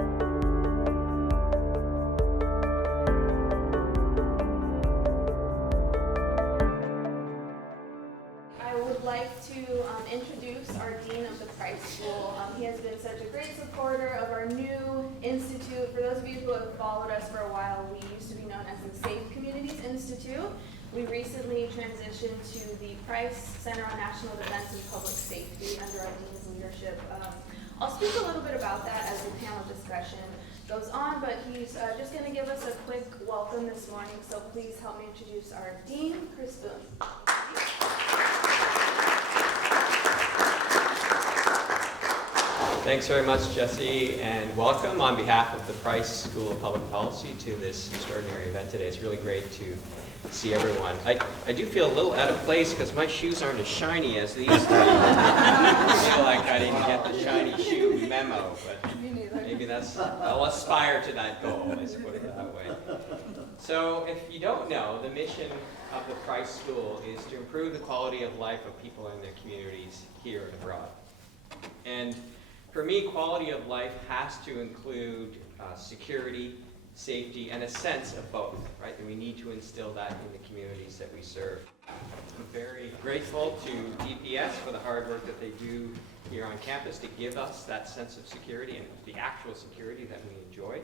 I would like to introduce our Dean of the Price School. He has been such a great supporter of our new institute. For those of you who have followed us for a while, we used to be known as the Safe Communities Institute. We recently transitioned to the Price Center on National Defense and Public Safety under our Dean's leadership. I'll speak a little bit about that as the panel discussion goes on, but he's just going to give us a quick welcome this morning, so please help me introduce our Dean, Chris Boone. Thanks very much, Jesse, and welcome on behalf of the Price School of Public Policy to this extraordinary event today. It's really great to see everyone. I do feel a little out of place because my shoes aren't as shiny as these. I feel like I didn't get the shiny shoe memo, but maybe I'll aspire to that goal, let's put it that way. So if you don't know, the mission of the Price School is to improve the quality of life of people in their communities here and abroad. And for me, quality of life has to include security, safety, and a sense of both, right? And we need to instill that in the communities that we serve. I'm very grateful to DPS for the hard work that they do here on campus to give us that sense of security and the actual security that we enjoy.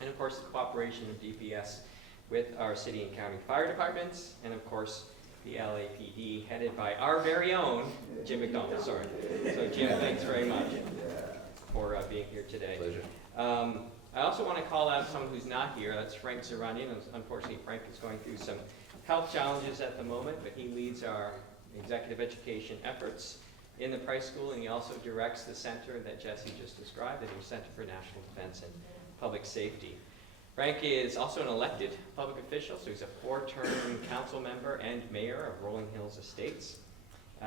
And of course, the cooperation of DPS with our city and county fire departments, and of course, the LAPD, headed by our very own Jim McDonald. Sorry. So Jim, thanks very much for being here today. Pleasure. I also want to call out someone who's not here. That's Frank Zeranian. Unfortunately, Frank is going through some health challenges at the moment, but he leads our executive education efforts in the Price School, and he also directs the center that Jesse just described, the new Center for National Defense and Public Safety. Frank is also an elected public official, so he's a 4-term council member and mayor of Rolling Hills Estates.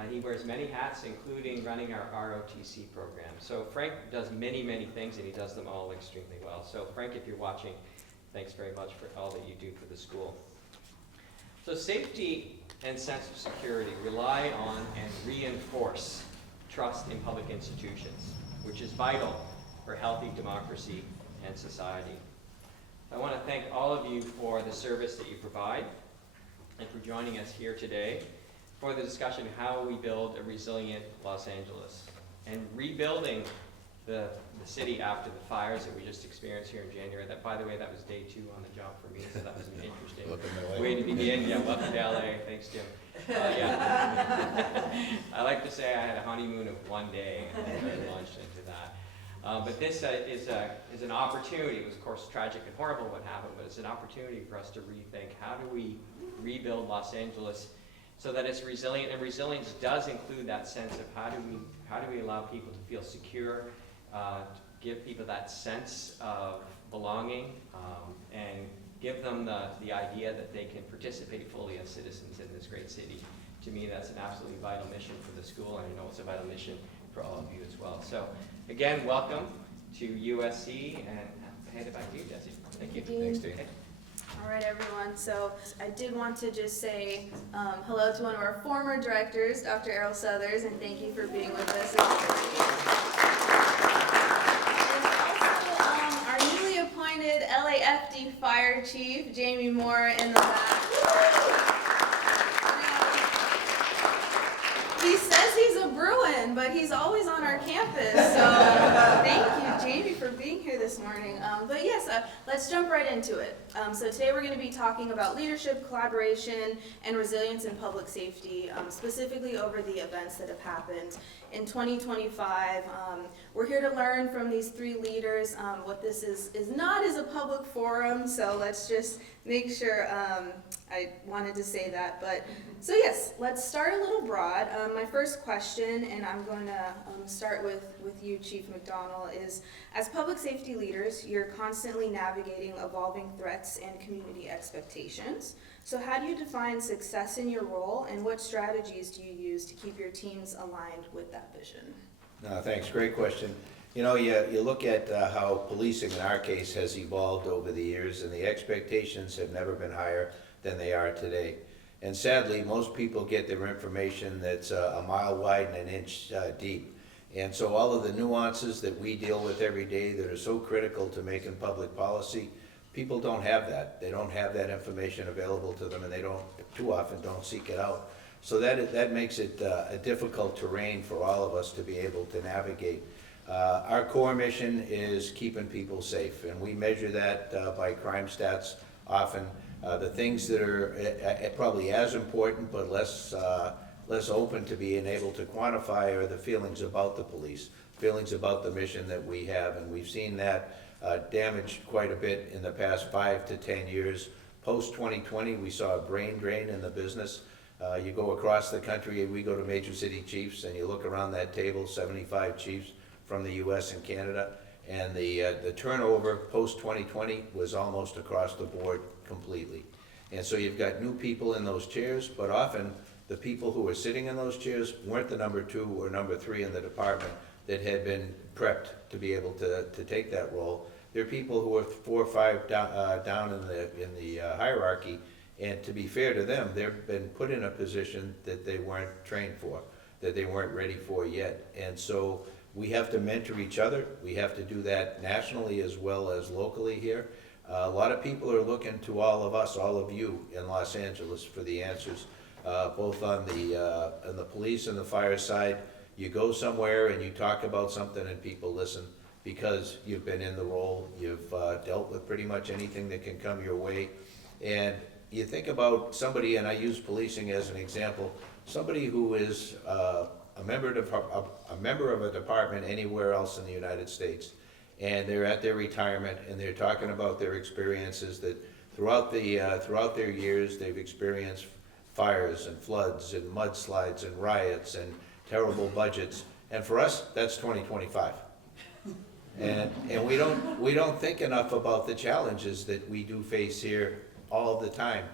He wears many hats, including running our ROTC program. So Frank does many, many things, and he does them all extremely well. So Frank, if you're watching, thanks very much for all that you do for the school. So safety and sense of security rely on and reinforce trust in public institutions, which is vital for healthy democracy and society. I want to thank all of you for the service that you provide and for joining us here today for the discussion how we build a resilient Los Angeles and rebuilding the city after the fires that we just experienced here in January. That, by the way, that was day 2 on the job for me, so that was an interesting way to begin. Yeah, welcome to LA. Thanks, Jim. Yeah. I like to say I had a honeymoon of 1 day and then launched into that. But this is an opportunity. It was, of course, tragic and horrible what happened, but it's an opportunity for us to rethink how do we rebuild Los Angeles so that it's resilient. And resilience does include that sense of how do we allow people to feel secure, give people that sense of belonging, and give them the idea that they can participate fully as citizens in this great city. To me, that's an absolutely vital mission for the school, and I know it's a vital mission for all of you as well. So again, welcome to USC, and I'll hand it back to you, Jesse. Thank you. Thanks, Dave. All right, everyone. So I did want to just say hello to one of our former directors, Dr. Errol Southers, and thank you for being with us. And also our newly appointed LAFD Fire Chief, Jamie Moore, in the back. He says he's a Bruin, but he's always on our campus. So thank you, Jamie, for being here this morning. But yes, let's jump right into it. So today we're going to be talking about leadership, collaboration, and resilience in public safety, specifically over the events that have happened in 2025. We're here to learn from these 3 leaders. What this is not is a public forum, so let's just make sure I wanted to say that. But so yes, let's start a little broad. My first question, and I'm going to start with you, Chief McDonald, is as public safety leaders, you're constantly navigating evolving threats and community expectations. So how do you define success in your role, and what strategies do you use to keep your teams aligned with that vision? No, thanks. Great question. You know, you look at how policing in our case has evolved over the years, and the expectations have never been higher than they are today. And sadly, most people get their information that's a mile wide and an inch deep. And so all of the nuances that we deal with every day that are so critical to making public policy, people don't have that. They don't have that information available to them, and they too often don't seek it out. So that makes it a difficult terrain for all of us to be able to navigate. Our core mission is keeping people safe, and we measure that by crime stats often. The things that are probably as important but less open to being able to quantify are the feelings about the police, feelings about the mission that we have, and we've seen that damaged quite a bit in the past 5 to 10 years. Post-2020, we saw a brain drain in the business. You go across the country, we go to major city chiefs, and you look around that table, 75 chiefs from the US and Canada, and the turnover post-2020 was almost across the board completely. And so you've got new people in those chairs, but often the people who are sitting in those chairs weren't the number 2 or number 3 in the department that had been prepped to be able to take that role. They're people who are 4 or 5 down in the hierarchy, and to be fair to them, they've been put in a position that they weren't trained for, that they weren't ready for yet. And so we have to mentor each other. We have to do that nationally as well as locally here. A lot of people are looking to all of us, all of you in Los Angeles for the answers, both on the police and the fire side. You go somewhere and you talk about something and people listen because you've been in the role, you've dealt with pretty much anything that can come your way. And you think about somebody, and I use policing as an example, somebody who is a member of a department anywhere else in the United States, and they're at their retirement and they're talking about their experiences that throughout their years they've experienced fires and floods and mudslides and riots and terrible budgets. And for us, that's 2025. And we don't think enough about the challenges that we do face here all the time.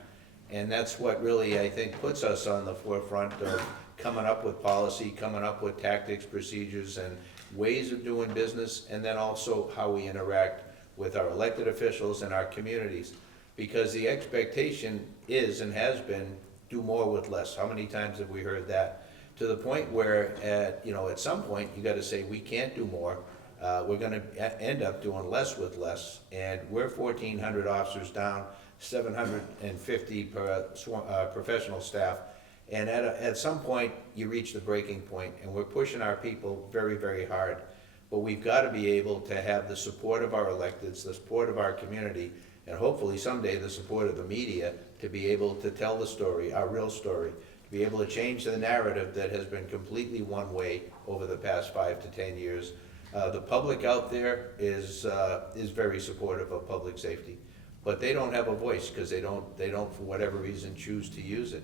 And that's what really, I think, puts us on the forefront of coming up with policy, coming up with tactics, procedures, and ways of doing business, and then also how we interact with our elected officials and our communities. Because the expectation is and has been, do more with less. How many times have we heard that? To the point where, at some point, you gotta say, we can't do more. We're gonna end up doing less with less, and we're 1,400 officers down, 750 professional staff, and at some point you reach the breaking point, and we're pushing our people very, very hard. But we've got to be able to have the support of our electeds, the support of our community, and hopefully someday the support of the media to be able to tell the story, our real story, to be able to change the narrative that has been completely one way over the past 5 to 10 years. The public out there is very supportive of public safety, but they don't have a voice because they don't for whatever reason choose to use it.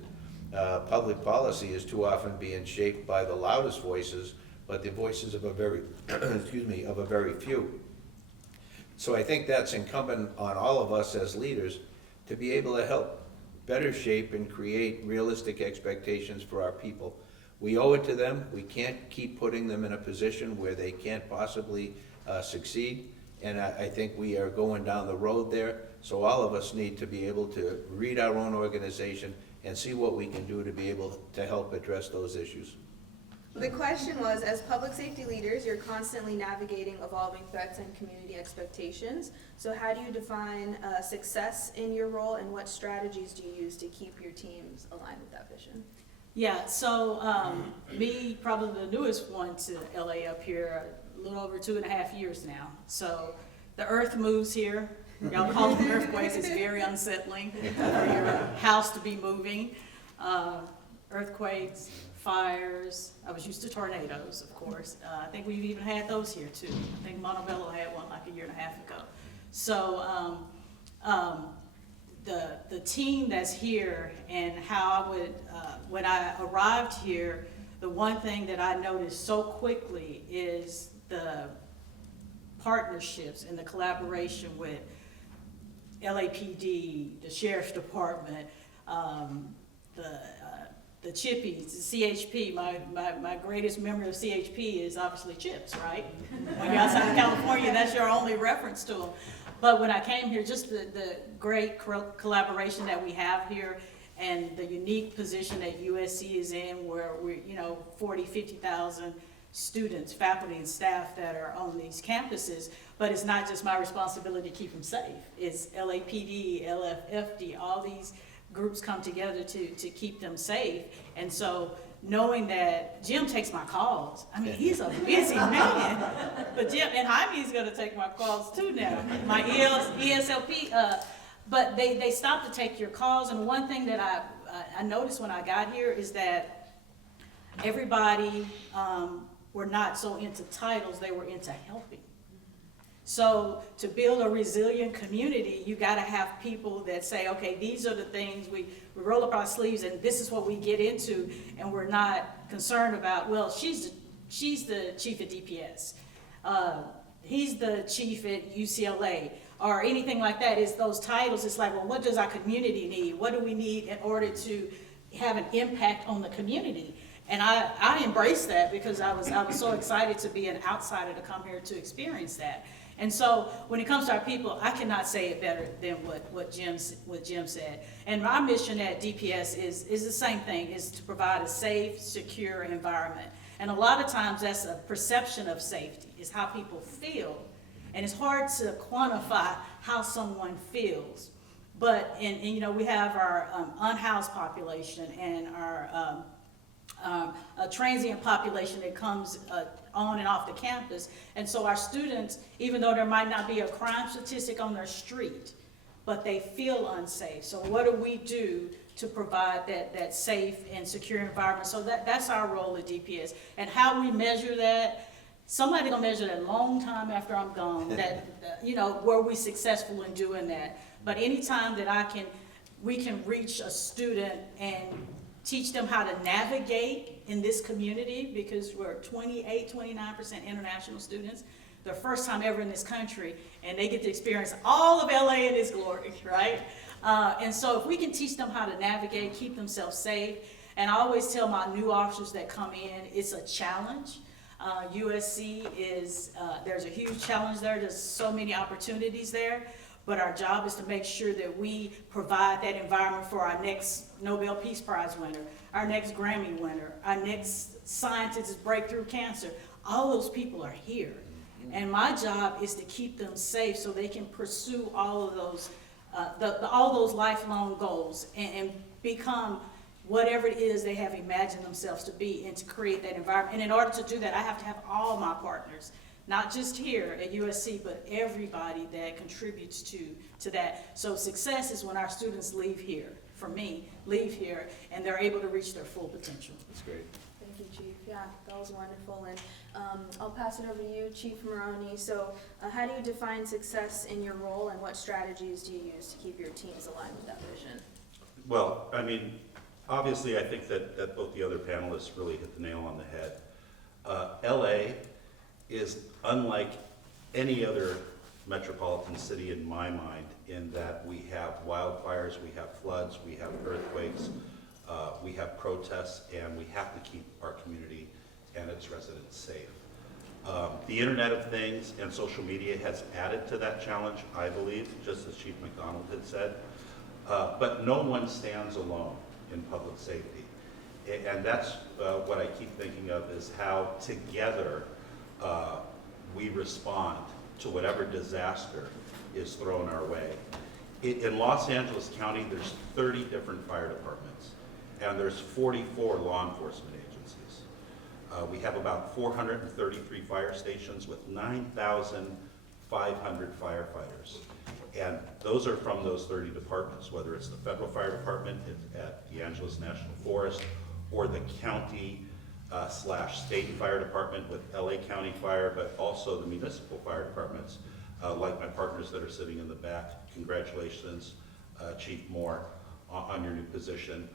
Public policy is too often being shaped by the loudest voices, but the voices of a very of a very few. So I think that's incumbent on all of us as leaders to be able to help better shape and create realistic expectations for our people. We owe it to them. We can't keep putting them in a position where they can't possibly succeed. And I think we are going down the road there. So all of us need to be able to read our own organization and see what we can do to be able to help address those issues. The question was, as public safety leaders, you're constantly navigating evolving threats and community expectations. So how do you define success in your role, and what strategies do you use to keep your teams aligned with that vision? Yeah, so me, probably the newest one to LA up here, a little over 2.5 years now. So the earth moves here. Y'all call them earthquakes. It's very unsettling for your house to be moving. Earthquakes, fires. I was used to tornadoes, of course. I think we've even had those here too. I think Montebello had one like 1.5 years ago. So the team that's here and how I would, when I arrived here, the one thing that I noticed so quickly is the partnerships and the collaboration with LAPD, the Sheriff's Department, the Chippies, the CHP. My greatest memory of CHP is obviously Chips, right? When you're outside of California, that's your only reference to them. But when I came here, just the great collaboration that we have here and the unique position that USC is in, where we're, 40,000, 50,000 students, faculty, and staff that are on these campuses, but it's not just my responsibility to keep them safe. It's LAPD, LFFD, all these groups come together to keep them safe. And so knowing that Jim takes my calls, I mean, he's a busy man, but Jim, and Jaime's gonna take my calls too now, my ESLP, but they stop to take your calls. And one thing that I noticed when I got here is that everybody were not so into titles, they were into helping. So to build a resilient community, you gotta have people that say, okay, these are the things we roll up our sleeves and this is what we get into, and we're not concerned about, well, she's the chief at DPS. He's the chief at UCLA, or anything like that. Is those titles, it's like, well, what does our community need? What do we need in order to have an impact on the community? And I embraced that because I was so excited to be an outsider to come here to experience that. And so when it comes to our people, I cannot say it better than what Jim said. And my mission at DPS is the same thing, is to provide a safe, secure environment. And a lot of times that's a perception of safety, is how people feel. And it's hard to quantify how someone feels. But, you know, we have our unhoused population and our a transient population that comes on and off the campus. And so our students, even though there might not be a crime statistic on their street, but they feel unsafe. So what do we do to provide that safe and secure environment? So that's our role at DPS. And how we measure that, somebody gonna measure that a long time after I'm gone, that, you know, were we successful in doing that? But anytime that we can reach a student and teach them how to navigate in this community, because we're 29% international students, their first time ever in this country, and they get to experience all of LA in its glory, right? And so if we can teach them how to navigate, keep themselves safe, and I always tell my new officers that come in, it's a challenge. USC is, there's a huge challenge there, there's so many opportunities there, but our job is to make sure that we provide that environment for our next Nobel Peace Prize winner, our next Grammy winner, our next scientist breakthrough cancer. All those people are here. And my job is to keep them safe so they can pursue all of those, all those lifelong goals and become whatever it is they have imagined themselves to be, and to create that environment. And in order to do that, I have to have all my partners, not just here at USC, but everybody that contributes to that. So success is when our students leave here, for me, leave here, and they're able to reach their full potential. That's great. Thank you, Chief. Yeah, that was wonderful. And I'll pass it over to you, Chief Maroney. So how do you define success in your role, and what strategies do you use to keep your teams aligned with that vision? Well, I mean, obviously I think that both the other panelists really hit the nail on the head. LA is unlike any other metropolitan city in my mind, in that we have wildfires, we have floods, we have earthquakes, we have protests, and we have to keep our community and its residents safe. The Internet of Things and social media has added to that challenge, I believe, just as Chief McDonald had said, but no one stands alone in public safety. And that's what I keep thinking of, is how together we respond to whatever disaster is thrown our way. In Los Angeles County, there's 30 different fire departments, and there's 44 law enforcement agencies. We have about 433 fire stations with 9,500 firefighters. And those are from those 30 departments, whether it's the federal fire department at the Angeles National Forest, or the county / state fire department with LA County Fire, but also the municipal fire departments, like my partners that are sitting in the back. Congratulations, Chief Moore, on your new position.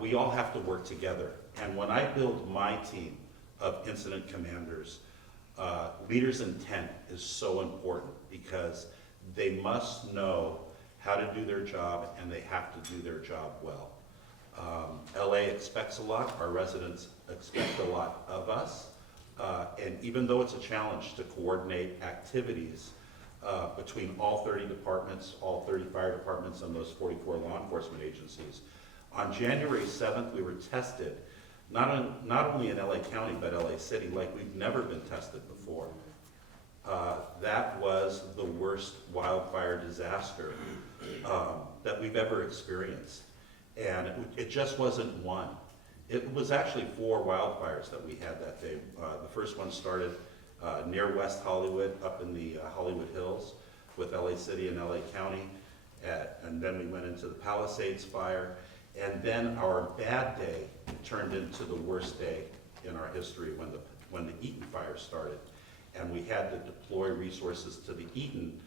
We all have to work together. And when I build my team of incident commanders, leaders' intent is so important, because they must know how to do their job, and they have to do their job well. LA expects a lot, our residents expect a lot of us, and even though it's a challenge to coordinate activities between all 30 departments, all 30 fire departments, and those 44 law enforcement agencies, on January 7th we were tested not only in LA County, but LA City, like we've never been tested before. That was the worst wildfire disaster that we've ever experienced. And it just wasn't one. It was actually 4 wildfires that we had that day. The first one started near West Hollywood, up in the Hollywood Hills with LA City and LA County. And then we went into the Palisades fire. And then our bad day turned into the worst day in our history when the Eaton fire started. And we had to deploy resources to the Eaton,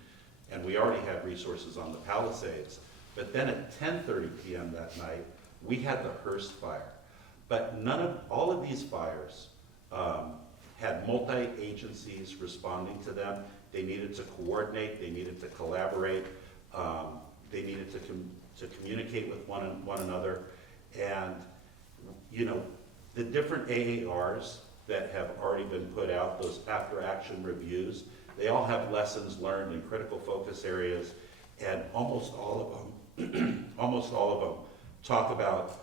and we already had resources on the Palisades. But then at 10:30 p.m. that night, we had the Hearst fire. But all of these fires had multi-agencies responding to them. They needed to coordinate, they needed to collaborate, they needed to communicate with one another. And, you know, the different AARs that have already been put out, those after-action reviews, they all have lessons learned in critical focus areas, and almost all of them talk about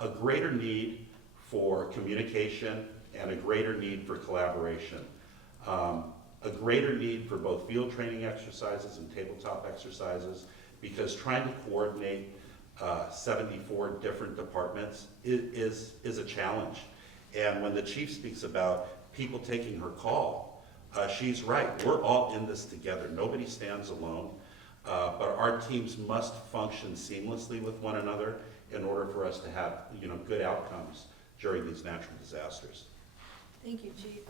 a greater need for communication and a greater need for collaboration, a greater need for both field training exercises and tabletop exercises, because trying to coordinate 74 different departments is a challenge. And when the chief speaks about people taking her call, she's right. We're all in this together. Nobody stands alone. But our teams must function seamlessly with one another in order for us to have, you know, good outcomes during these natural disasters. Thank you, Chief.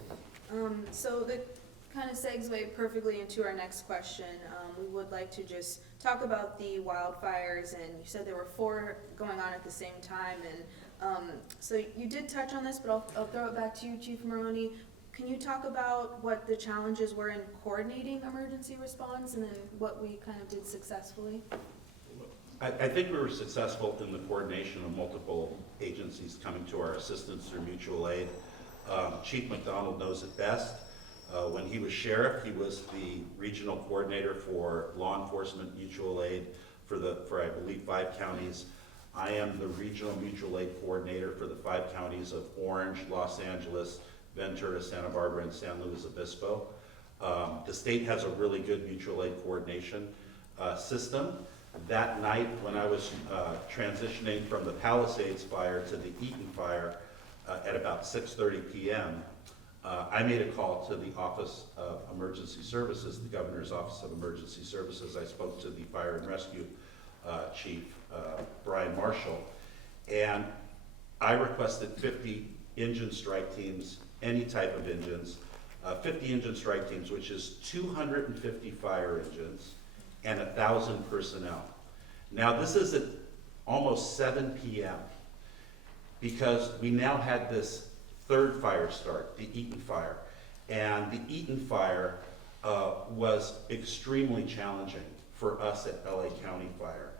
So that kind of segues perfectly into our next question. We would like to just talk about the wildfires, and you said there were 4 going on at the same time, and so you did touch on this, but I'll throw it back to you, Chief Maroney. Can you talk about what the challenges were in coordinating emergency response, and then what we kind of did successfully? I think we were successful in the coordination of multiple agencies coming to our assistance through mutual aid. Chief McDonald knows it best. When he was sheriff, he was the regional coordinator for law enforcement mutual aid for I believe 5 counties. I am the regional mutual aid coordinator for the 5 counties of Orange, Los Angeles, Ventura, Santa Barbara, and San Luis Obispo. The state has a really good mutual aid coordination system. That night, when I was transitioning from the Palisades fire to the Eaton fire at about 6:30 p.m., I made a call to the Office of Emergency Services, the Governor's Office of Emergency Services. I spoke to the Fire and Rescue Chief, Brian Marshall, and I requested 50 engine strike teams, any type of engines, 50 engine strike teams, which is 250 fire engines and 1,000 personnel. Now this is at almost 7 p.m. because we now had this 3rd fire start, the Eaton fire. And the Eaton fire was extremely challenging for us at LA County Fire.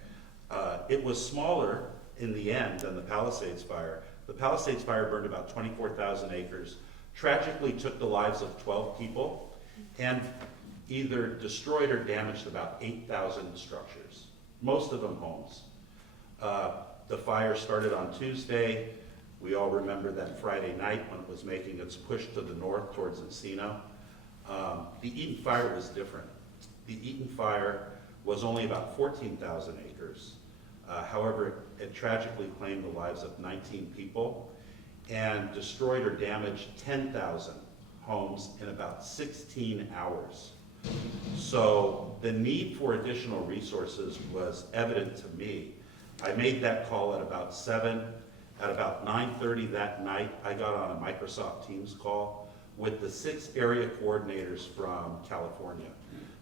It was smaller in the end than the Palisades fire. The Palisades fire burned about 24,000 acres, tragically took the lives of 12 people, and either destroyed or damaged about 8,000 structures, most of them homes. The fire started on Tuesday. We all remember that Friday night when it was making its push to the north towards Encino. The Eaton fire was different. The Eaton fire was only about 14,000 acres. However, it tragically claimed the lives of 19 people and destroyed or damaged 10,000 homes in about 16 hours. So the need for additional resources was evident to me. I made that call at about 7. At about 9:30 that night, I got on a Microsoft Teams call with the 6 area coordinators from California.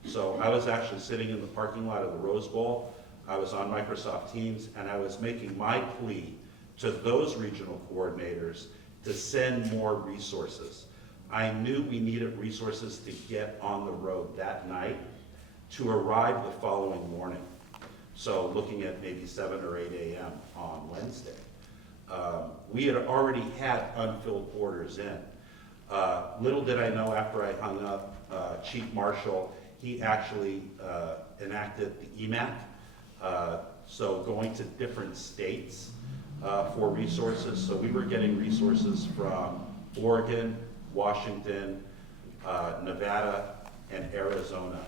So I was actually sitting in the parking lot of the Rose Bowl. I was on Microsoft Teams, and I was making my plea to those regional coordinators to send more resources. I knew we needed resources to get on the road that night to arrive the following morning. So looking at maybe 7 or 8 a.m. on Wednesday. We had already had unfilled orders in. Little did I know after I hung up, Chief Marshall, he actually enacted the EMAC. So going to different states for resources. So we were getting resources from Oregon, Washington, Nevada, and Arizona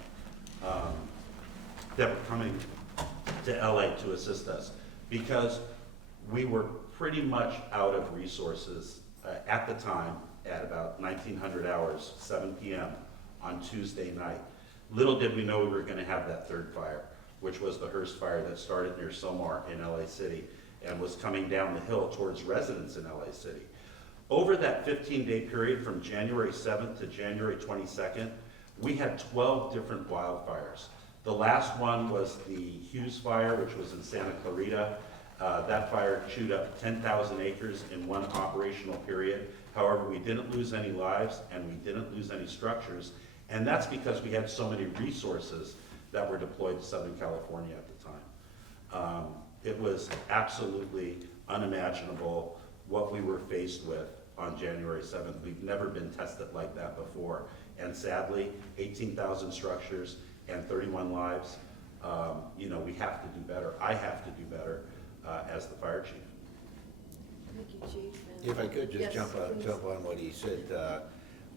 that were coming to LA to assist us, because we were pretty much out of resources at the time at about 1900 hours, 7 p.m. on Tuesday night. Little did we know we were going to have that third fire, which was the Hearst fire that started near Somar in LA City and was coming down the hill towards residents in LA City. Over that 15-day period from January 7th to January 22nd, we had 12 different wildfires. The last one was the Hughes fire, which was in Santa Clarita. That fire chewed up 10,000 acres in one operational period. However, we didn't lose any lives and we didn't lose any structures. And that's because we had so many resources that were deployed to Southern California at the time. It was absolutely unimaginable what we were faced with on January 7th. We've never been tested like that before. And sadly, 18,000 structures and 31 lives. You know, we have to do better. I have to do better as the fire chief. Thank you, Chief. If I could just Yes, jump please. on what he said,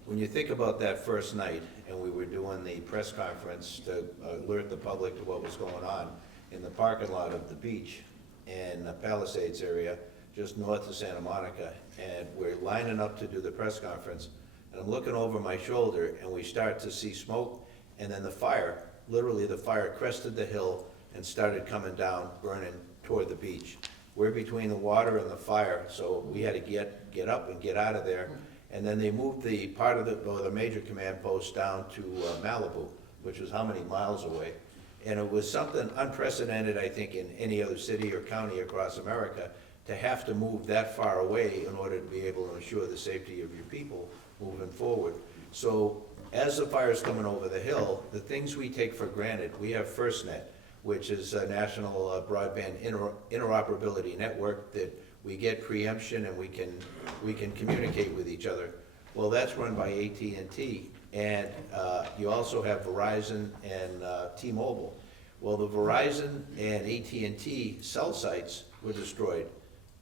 when you think about that first night, and we were doing the press conference to alert the public to what was going on in the parking lot of the beach in the Palisades area, just north of Santa Monica, and we're lining up to do the press conference, and I'm looking over my shoulder, and we start to see smoke, and then the fire, literally the fire crested the hill and started coming down, burning toward the beach. We're between the water and the fire, so we had to get up and get out of there. And then they moved the part of the major command post down to Malibu, which was how many miles away? And it was something unprecedented, I think, in any other city or county across America, to have to move that far away in order to be able to ensure the safety of your people moving forward. So as the fire's coming over the hill, the things we take for granted, we have FirstNet, which is a national broadband interoperability network that we get preemption and we can communicate with each other. Well, that's run by AT&T, and you also have Verizon and T-Mobile. Well, the Verizon and AT&T cell sites were destroyed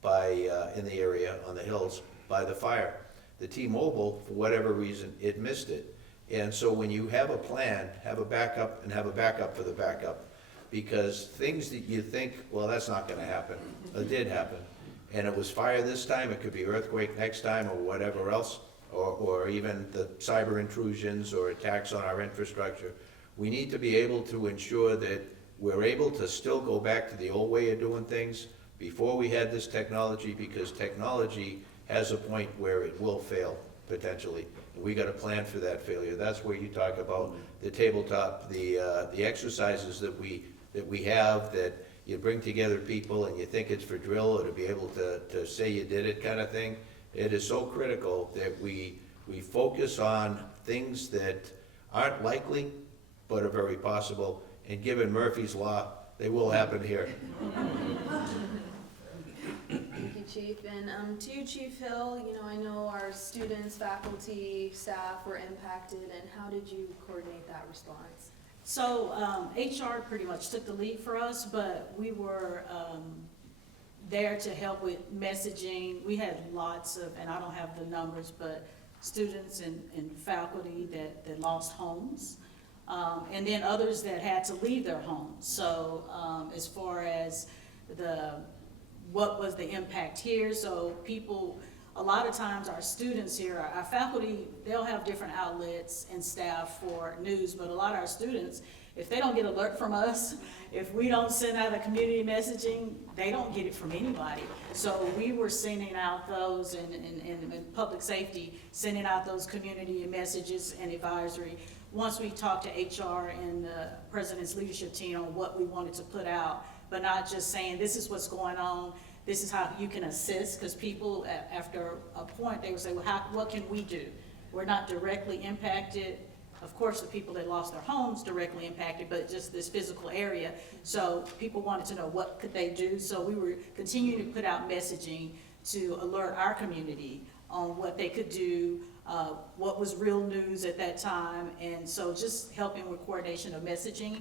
by in the area on the hills by the fire. The T-Mobile, for whatever reason, it missed it. And so when you have a plan, have a backup and have a backup for the backup. Because things that you think, well, that's not gonna happen, it did happen. And it was fire this time, it could be earthquake next time or whatever else, or even the cyber intrusions or attacks on our infrastructure. We need to be able to ensure that we're able to still go back to the old way of doing things before we had this technology, because technology has a point where it will fail, potentially. And we gotta plan for that failure. That's where you talk about the tabletop, the exercises that we have, that you bring together people and you think it's for drill or to be able to say you did it kind of thing. It is so critical that we focus on things that aren't likely but are very possible, and given Murphy's Law, they will happen here. Thank you, Chief. And to you, Chief Hill, you know, I know our students, faculty, staff were impacted, and how did you coordinate that response? So HR pretty much took the lead for us, but we were there to help with messaging. We had lots of, and I don't have the numbers, but students and faculty that lost homes, and then others that had to leave their homes. So as far as what was the impact here, so people, a lot of times our students here, our faculty, they'll have different outlets and staff for news, but a lot of our students, if they don't get alert from us, if we don't send out a community messaging, they don't get it from anybody. So we were sending out those in public safety, sending out those community messages and advisory. Once we talked to HR and the president's leadership team on what we wanted to put out, but not just saying this is what's going on, this is how you can assist, because people, after a point, they would say, well, what can we do? We're not directly impacted. Of course, the people that lost their homes directly impacted, but just this physical area. So people wanted to know what could they do. So we were continuing to put out messaging to alert our community on what they could do, what was real news at that time. And so just helping with coordination of messaging.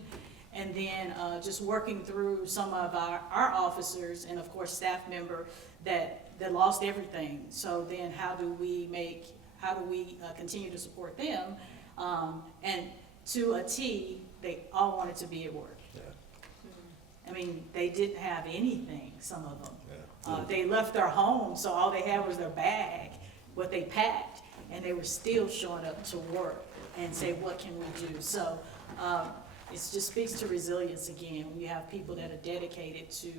And then just working through some of our officers and of course staff member that lost everything. So then how do we continue to support them? And to a T, they all wanted to be at work. Yeah. I mean, they didn't have anything, some of them. Yeah. They left their home, so all they had was their bag, what they packed, and they were still showing up to work and say, what can we do? So it just speaks to resilience again. We have people that are dedicated to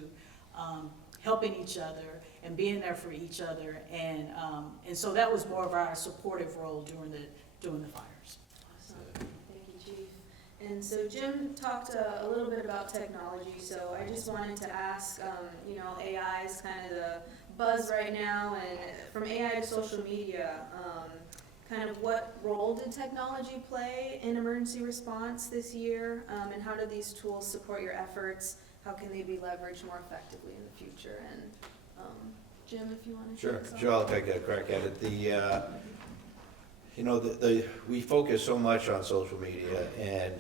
helping each other and being there for each other, and so that was more of our supportive role during the fires. Awesome. Thank you, Chief. And so Jim talked a little bit about technology, so I just wanted to ask, AI is kind of the buzz right now, and from AI to social media, kind of what role did technology play in emergency response this year, and how do these tools support your efforts? How can they be leveraged more effectively in the future? And Jim, if you want to Sure, take this on. sure, I'll take a crack at it. We focus so much on social media, and,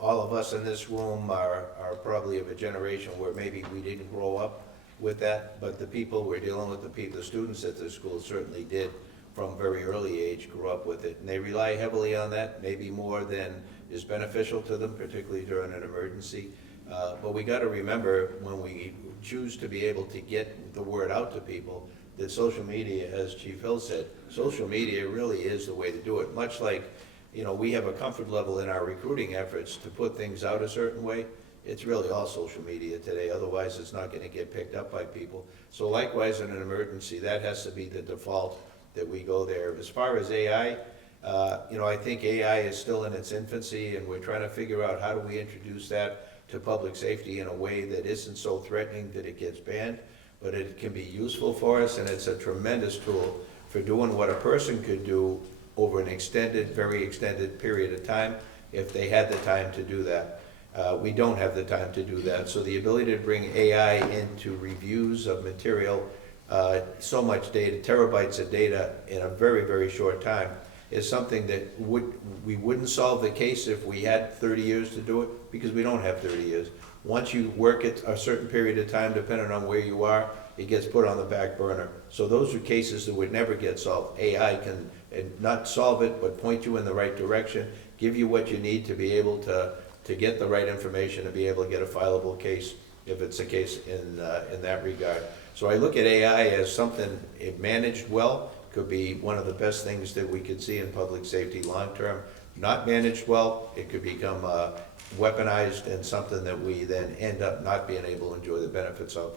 all of us in this room are probably of a generation where maybe we didn't grow up with that, but the people we're dealing with, the students at the school certainly did from very early age grew up with it, and they rely heavily on that, maybe more than is beneficial to them, particularly during an emergency. But we got to remember, when we choose to be able to get the word out to people, that social media, as Chief Hill said, social media really is the way to do it. Much like, we have a comfort level in our recruiting efforts to put things out a certain way. It's really all social media today, otherwise it's not going to get picked up by people. So likewise, in an emergency, that has to be the default, that we go there. As far as AI, I think AI is still in its infancy, and we're trying to figure out how do we introduce that to public safety in a way that isn't so threatening that it gets banned, but it can be useful for us, and it's a tremendous tool for doing what a person could do over an very extended period of time if they had the time to do that. We don't have the time to do that, so the ability to bring AI into reviews of material, so much data, terabytes of data in a very, very short time, is something that we wouldn't solve the case if we had 30 years to do it, because we don't have 30 years. Once you work it a certain period of time, depending on where you are, it gets put on the back burner. So those are cases that would never get solved. AI can not solve it, but point you in the right direction, give you what you need to be able to get the right information, to be able to get a fileable case, if it's a case in that regard. So I look at AI as something, if managed well, could be one of the best things that we could see in public safety long-term. Not managed well, it could become weaponized and something that we then end up not being able to enjoy the benefits of.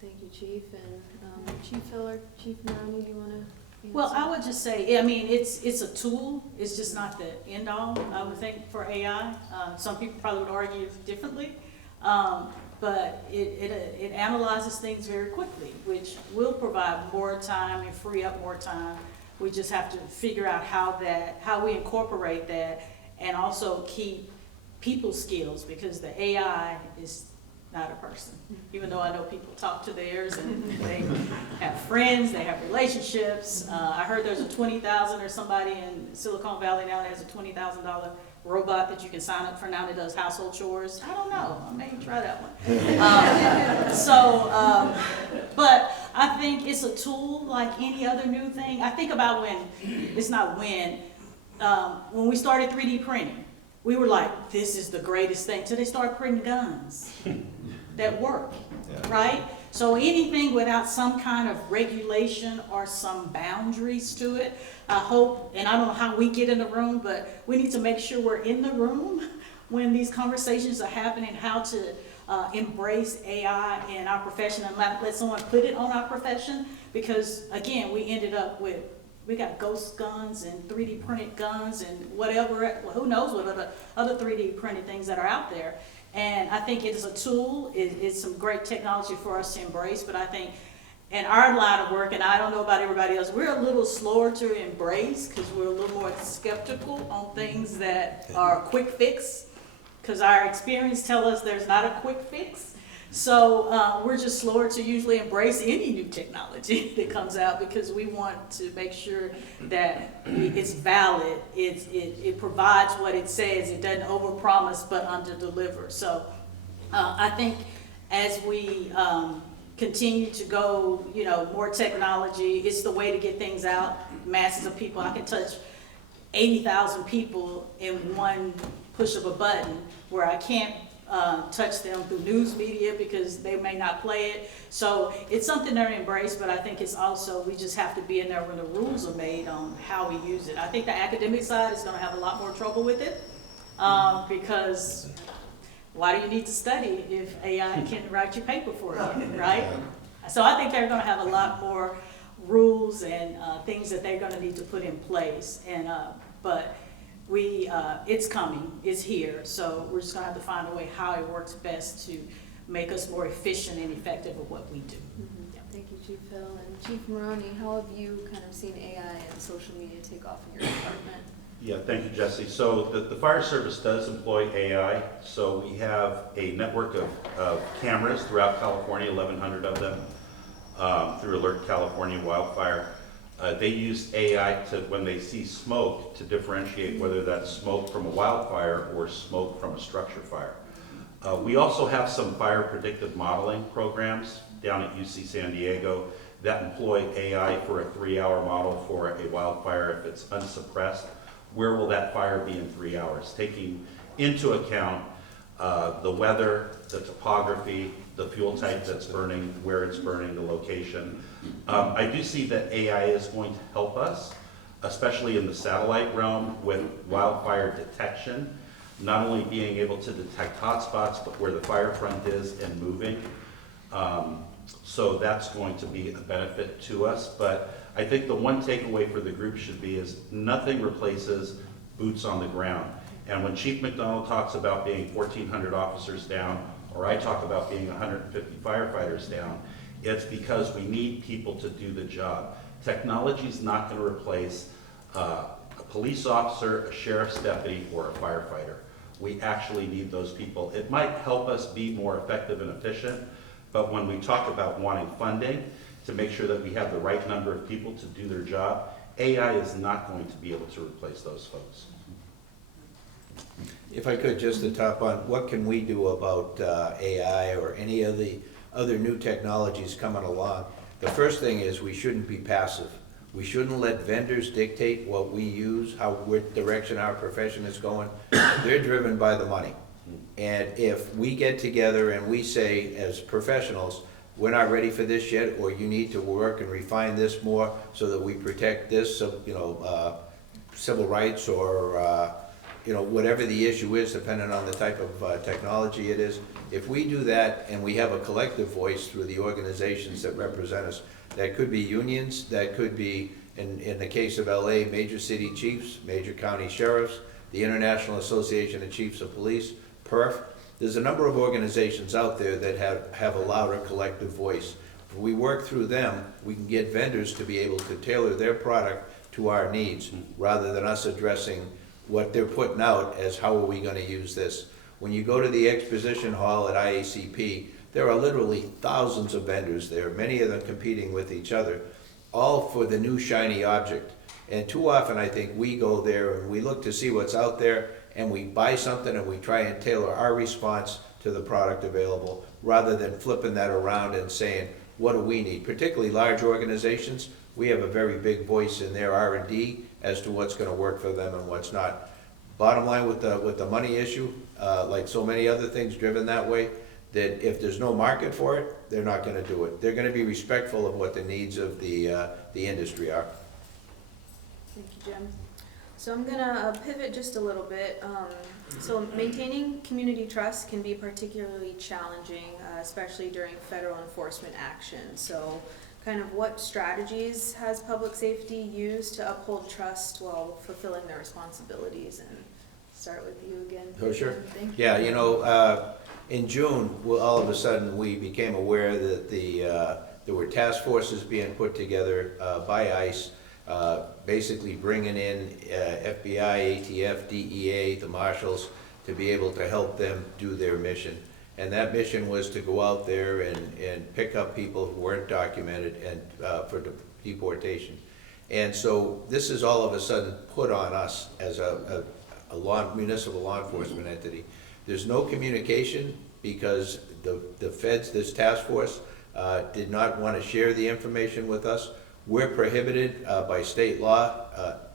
Thank you, Chief. And Chief Hill or Chief Nani, do you want to? Well, I would just say, I mean, it's a tool. It's just not the end all, I would think, for AI. Some people probably would argue differently. But it analyzes things very quickly, which will provide more time and free up more time. We just have to figure out how we incorporate that, and also keep people skills, because the AI is not a person. Even though I know people talk to theirs and they have friends, they have relationships. I heard there's a $20,000 or somebody in Silicon Valley now that has a $20,000 robot that you can sign up for now that does household chores. I don't know, I may try that one. But I think it's a tool like any other new thing. I think about when we started 3D printing, we were like, this is the greatest thing, till they started printing guns that work, right? So anything without some kind of regulation or some boundaries to it, I hope, and I don't know how we get in the room, but we need to make sure we're in the room when these conversations are happening, how to embrace AI in our profession and let someone put it on our profession. Because again, we got ghost guns and 3D printed guns and whatever, who knows what other 3D printed things that are out there. And I think it is a tool, it's some great technology for us to embrace, but I think in our line of work, and I don't know about everybody else, we're a little slower to embrace because we're a little more skeptical on things that are a quick fix, because our experience tells us there's not a quick fix. So we're just slower to usually embrace any new technology that comes out because we want to make sure that it's valid, it provides what it says, it doesn't overpromise but underdeliver. So I think as we continue to go, more technology, it's the way to get things out. Masses of people, I can touch 80,000 people in one push of a button, where I can't touch them through news media because they may not play it. So it's something to embrace, but I think it's also, we just have to be in there when the rules are made on how we use it. I think the academic side is gonna have a lot more trouble with it, because why do you need to study if AI can write your paper for you, right? So I think they're gonna have a lot more rules and things that they're gonna need to put in place. And but it's coming, it's here. So we're just gonna have to find a way how it works best to make us more efficient and effective at what we do. Yeah, thank you, Chief Hill. And Chief Maroney, how have you kind of seen AI and social media take off in your department? Yeah, thank you, Jesse. So the fire service does employ AI. So we have a network of cameras throughout California, 1,100 of them, through Alert California Wildfire. They use AI to, when they see smoke, to differentiate whether that's smoke from a wildfire or smoke from a structure fire. We also have some fire predictive modeling programs down at UC San Diego that employ AI for a 3-hour model for a wildfire if it's unsuppressed. Where will that fire be in 3 hours? Taking into account the weather, the topography, the fuel type that's burning, where it's burning, the location. I do see that AI is going to help us, especially in the satellite realm with wildfire detection, not only being able to detect hotspots, but where the fire front is and moving. So that's going to be a benefit to us. But I think the one takeaway for the group should be is nothing replaces boots on the ground. And when Chief McDonald talks about being 1,400 officers down, or I talk about being 150 firefighters down, it's because we need people to do the job. Technology is not going to replace a police officer, a sheriff's deputy, or a firefighter. We actually need those people. It might help us be more effective and efficient, but when we talk about wanting funding to make sure that we have the right number of people to do their job, AI is not going to be able to replace those folks. If I could, just to top on, what can we do about AI or any of the other new technologies coming along? The first thing is we shouldn't be passive. We shouldn't let vendors dictate what we use, what direction our profession is going. They're driven by the money. And if we get together and we say, as professionals, we're not ready for this yet, or you need to work and refine this more so that we protect this, civil rights or whatever the issue is, depending on the type of technology it is. If we do that and we have a collective voice through the organizations that represent us, that could be unions, that could be, in the case of LA, major city chiefs, major county sheriffs, the International Association of Chiefs of Police, PERF. There's a number of organizations out there that have a louder collective voice. If we work through them, we can get vendors to be able to tailor their product to our needs, rather than us addressing what they're putting out as how are we going to use this. When you go to the exposition hall at IACP, there are literally thousands of vendors there, many of them competing with each other, all for the new shiny object. And too often I think we go there and we look to see what's out there and we buy something and we try and tailor our response to the product available, rather than flipping that around and saying, what do we need? Particularly large organizations, we have a very big voice in their R&D as to what's going to work for them and what's not. Bottom line with the money issue, like so many other things driven that way, that if there's no market for it, they're not going to do it. They're going to be respectful of what the needs of the industry are. Thank you, Jim. So I'm gonna pivot just a little bit. So maintaining community trust can be particularly challenging, especially during federal enforcement action. So kind of what strategies has public safety used to uphold trust while fulfilling their responsibilities? And start with you again. Oh, sure. Thank you. Yeah, in June, all of a sudden, we became aware that there were task forces being put together by ICE, basically bringing in FBI, ATF, DEA, the marshals, to be able to help them do their mission. And that mission was to go out there and pick up people who weren't documented and, for deportation. And so this is all of a sudden put on us as a municipal law enforcement entity. There's no communication because the feds, this task force, did not want to share the information with us. We're prohibited by state law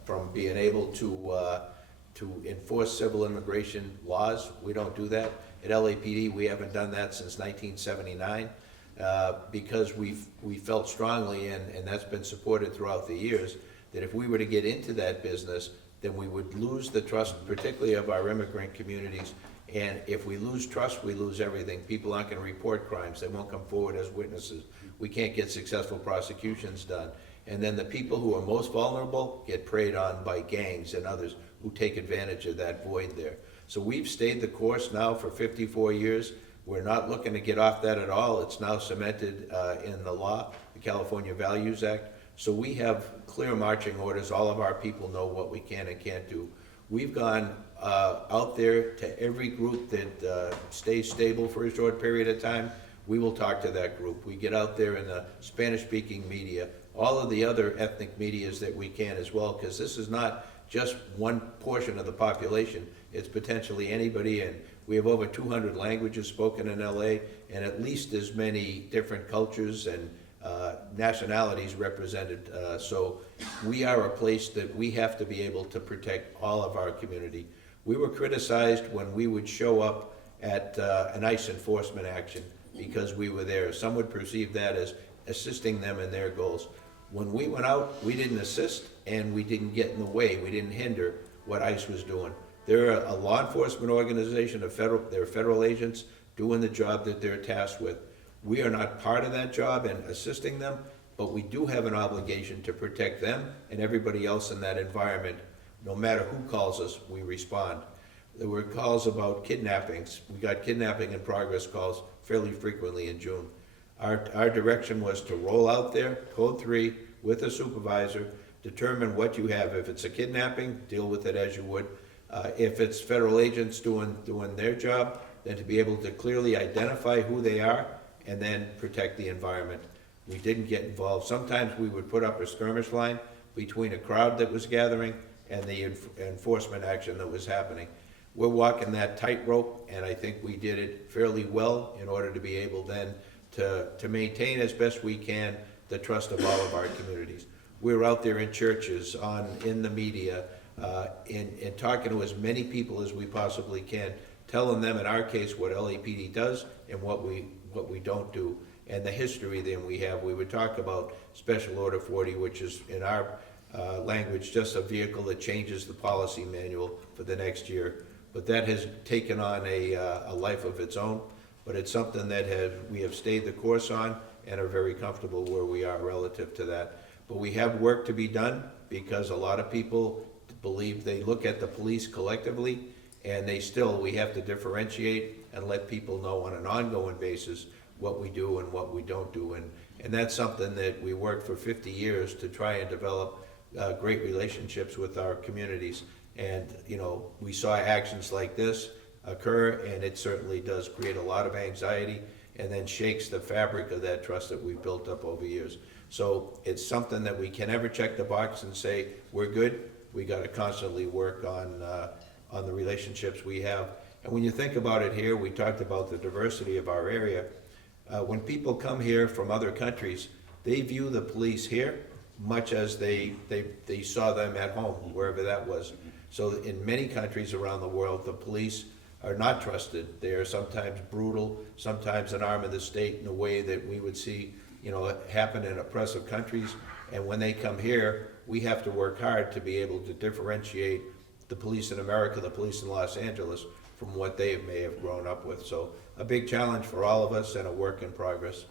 from being able to enforce civil immigration laws. We don't do that. At LAPD, we haven't done that since 1979 because we felt strongly, and that's been supported throughout the years, that if we were to get into that business, then we would lose the trust, particularly of our immigrant communities. And if we lose trust, we lose everything. People aren't going to report crimes. They won't come forward as witnesses. We can't get successful prosecutions done. And then the people who are most vulnerable get preyed on by gangs and others who take advantage of that void there. So we've stayed the course now for 54 years. We're not looking to get off that at all. It's now cemented in the law, the California Values Act. So we have clear marching orders. All of our people know what we can and can't do. We've gone out there to every group that stays stable for a short period of time. We will talk to that group. We get out there in the Spanish-speaking media, all of the other ethnic medias that we can as well, because this is not just one portion of the population. It's potentially anybody, and we have over 200 languages spoken in LA, and at least as many different cultures and nationalities represented. So we are a place that we have to be able to protect all of our community. We were criticized when we would show up at an ICE enforcement action because we were there. Some would perceive that as assisting them in their goals. When we went out, we didn't assist and we didn't get in the way. We didn't hinder what ICE was doing. They're a law enforcement organization, they're federal agents doing the job that they're tasked with. We are not part of that job and assisting them, but we do have an obligation to protect them and everybody else in that environment. No matter who calls us, we respond. There were calls about kidnappings. We got kidnapping in progress calls fairly frequently in June. Our direction was to roll out there, code 3, with a supervisor, determine what you have. If it's a kidnapping, deal with it as you would. If it's federal agents doing their job, then to be able to clearly identify who they are and then protect the environment. We didn't get involved. Sometimes we would put up a skirmish line between a crowd that was gathering and the enforcement action that was happening. We're walking that tightrope, and I think we did it fairly well in order to be able then to maintain as best we can the trust of all of our communities. We're out there in churches, in the media, in talking to as many people as we possibly can, telling them in our case what LAPD does and what we don't do, and the history that we have. We would talk about Special Order 40, which is in our language just a vehicle that changes the policy manual for the next year. But that has taken on a life of its own. But it's something that we have stayed the course on and are very comfortable where we are relative to that. But we have work to be done because a lot of people believe they look at the police collectively and we have to differentiate and let people know on an ongoing basis what we do and what we don't do. And that's something that we worked for 50 years to try and develop great relationships with our communities. And, we saw actions like this occur, and it certainly does create a lot of anxiety and then shakes the fabric of that trust that we've built up over years. So it's something that we can never check the box and say, we're good. We got to constantly work on the relationships we have. And when you think about it here, we talked about the diversity of our area. When people come here from other countries, they view the police here much as they saw them at home, wherever that was. So in many countries around the world, the police are not trusted. They are sometimes brutal, sometimes an arm of the state in a way that we would see, happen in oppressive countries. And when they come here, we have to work hard to be able to differentiate the police in America, the police in Los Angeles, from what they may have grown up with. So a big challenge for all of us and a work in progress.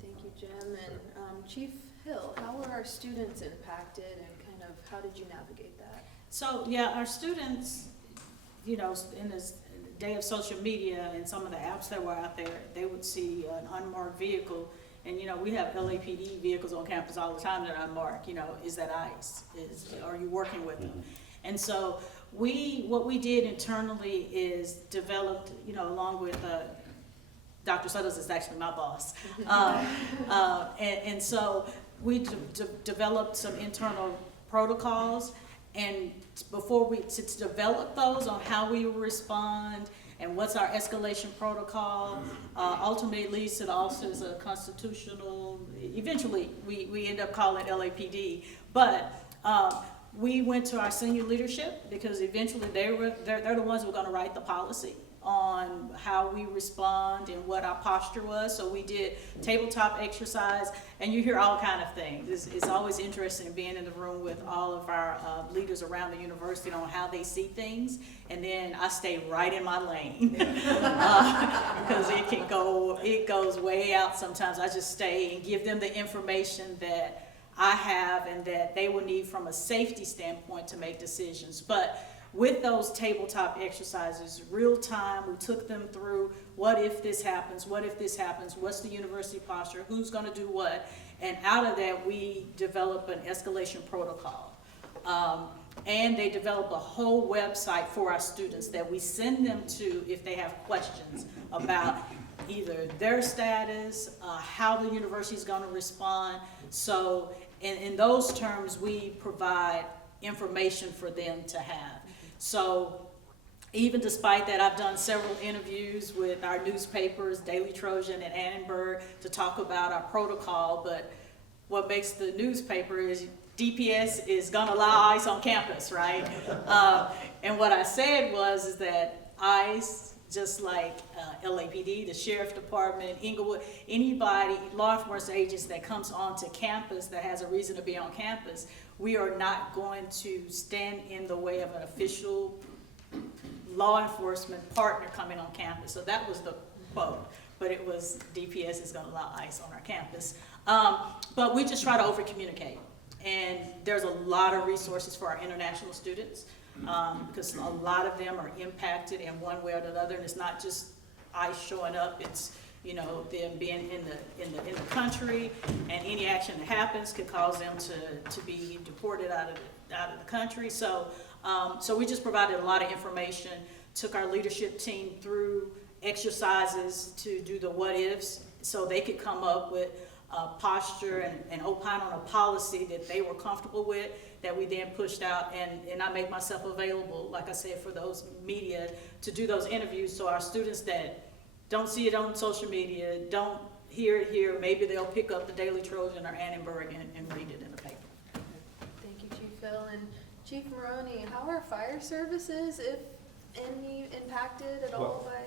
Thank you, Jim. And Chief Hill, how were our students impacted and kind of how did you navigate that? So, yeah, our students, in this day of social media and some of the apps that were out there, they would see an unmarked vehicle. And, we have LAPD vehicles on campus all the time that are unmarked. Is that ICE? Are you working with them? And so what we did internally is developed, along with Dr. Suttles is actually my boss. And so we developed some internal protocols, and before to develop those on how we respond and what's our escalation protocol, ultimately it leads to the Office of Constitutional, eventually we end up calling it LAPD, but we went to our senior leadership because eventually they're the ones who are going to write the policy on how we respond and what our posture was. So we did tabletop exercise, and you hear all kind of things. It's always interesting being in the room with all of our leaders around the university on how they see things, and then I stay right in my lane because it goes way out sometimes. I just stay and give them the information that I have and that they will need from a safety standpoint to make decisions. But with those tabletop exercises, real time, we took them through what if this happens, what's the university posture, who's going to do what, and out of that we develop an escalation protocol. And they develop a whole website for our students that we send them to if they have questions about either their status, how the university is going to respond. So in those terms, we provide information for them to have. So even despite that, I've done several interviews with our newspapers, Daily Trojan and Annenberg, to talk about our protocol. But what makes the newspaper is DPS is going to allow ICE on campus, right? And what I said is that ICE, just like LAPD, the Sheriff Department, Inglewood, anybody, law enforcement agents that comes onto campus that has a reason to be on campus, we are not going to stand in the way of an official law enforcement partner coming on campus. So that was the quote, but it was DPS is going to allow ICE on our campus. But we just try to over communicate. And there's a lot of resources for our international students because a lot of them are impacted in one way or the other. And it's not just ICE showing up, it's them being in the country, and any action that happens could cause them to be deported out of the country. So we just provided a lot of information, took our leadership team through exercises to do the what ifs, so they could come up with a posture and opine on a policy that they were comfortable with, that we then pushed out, and I made myself available, like I said, for those media to do those interviews, so our students that don't see it on social media, don't hear it here, maybe they'll pick up the Daily Trojan or Annenberg and read it in the paper. Thank you, Chief Phil. And Chief Maroney, how are fire services, if any, impacted at all by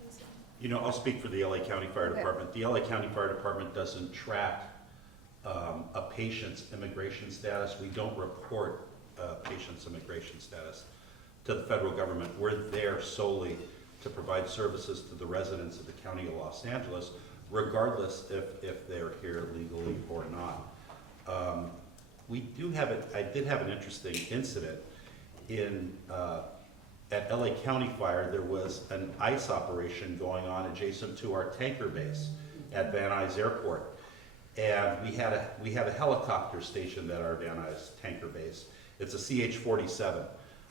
things? I'll speak for the LA County Fire Department. The LA County Fire Department doesn't track a patient's immigration status. We don't report a patient's immigration status to the federal government. We're there solely to provide services to the residents of the County of Los Angeles, regardless if they're here legally or not. I did have an interesting incident at LA County Fire. There was an ICE operation going on adjacent to our tanker base at Van Nuys Airport. And we had a helicopter stationed at our Van Nuys tanker base. It's a CH-47.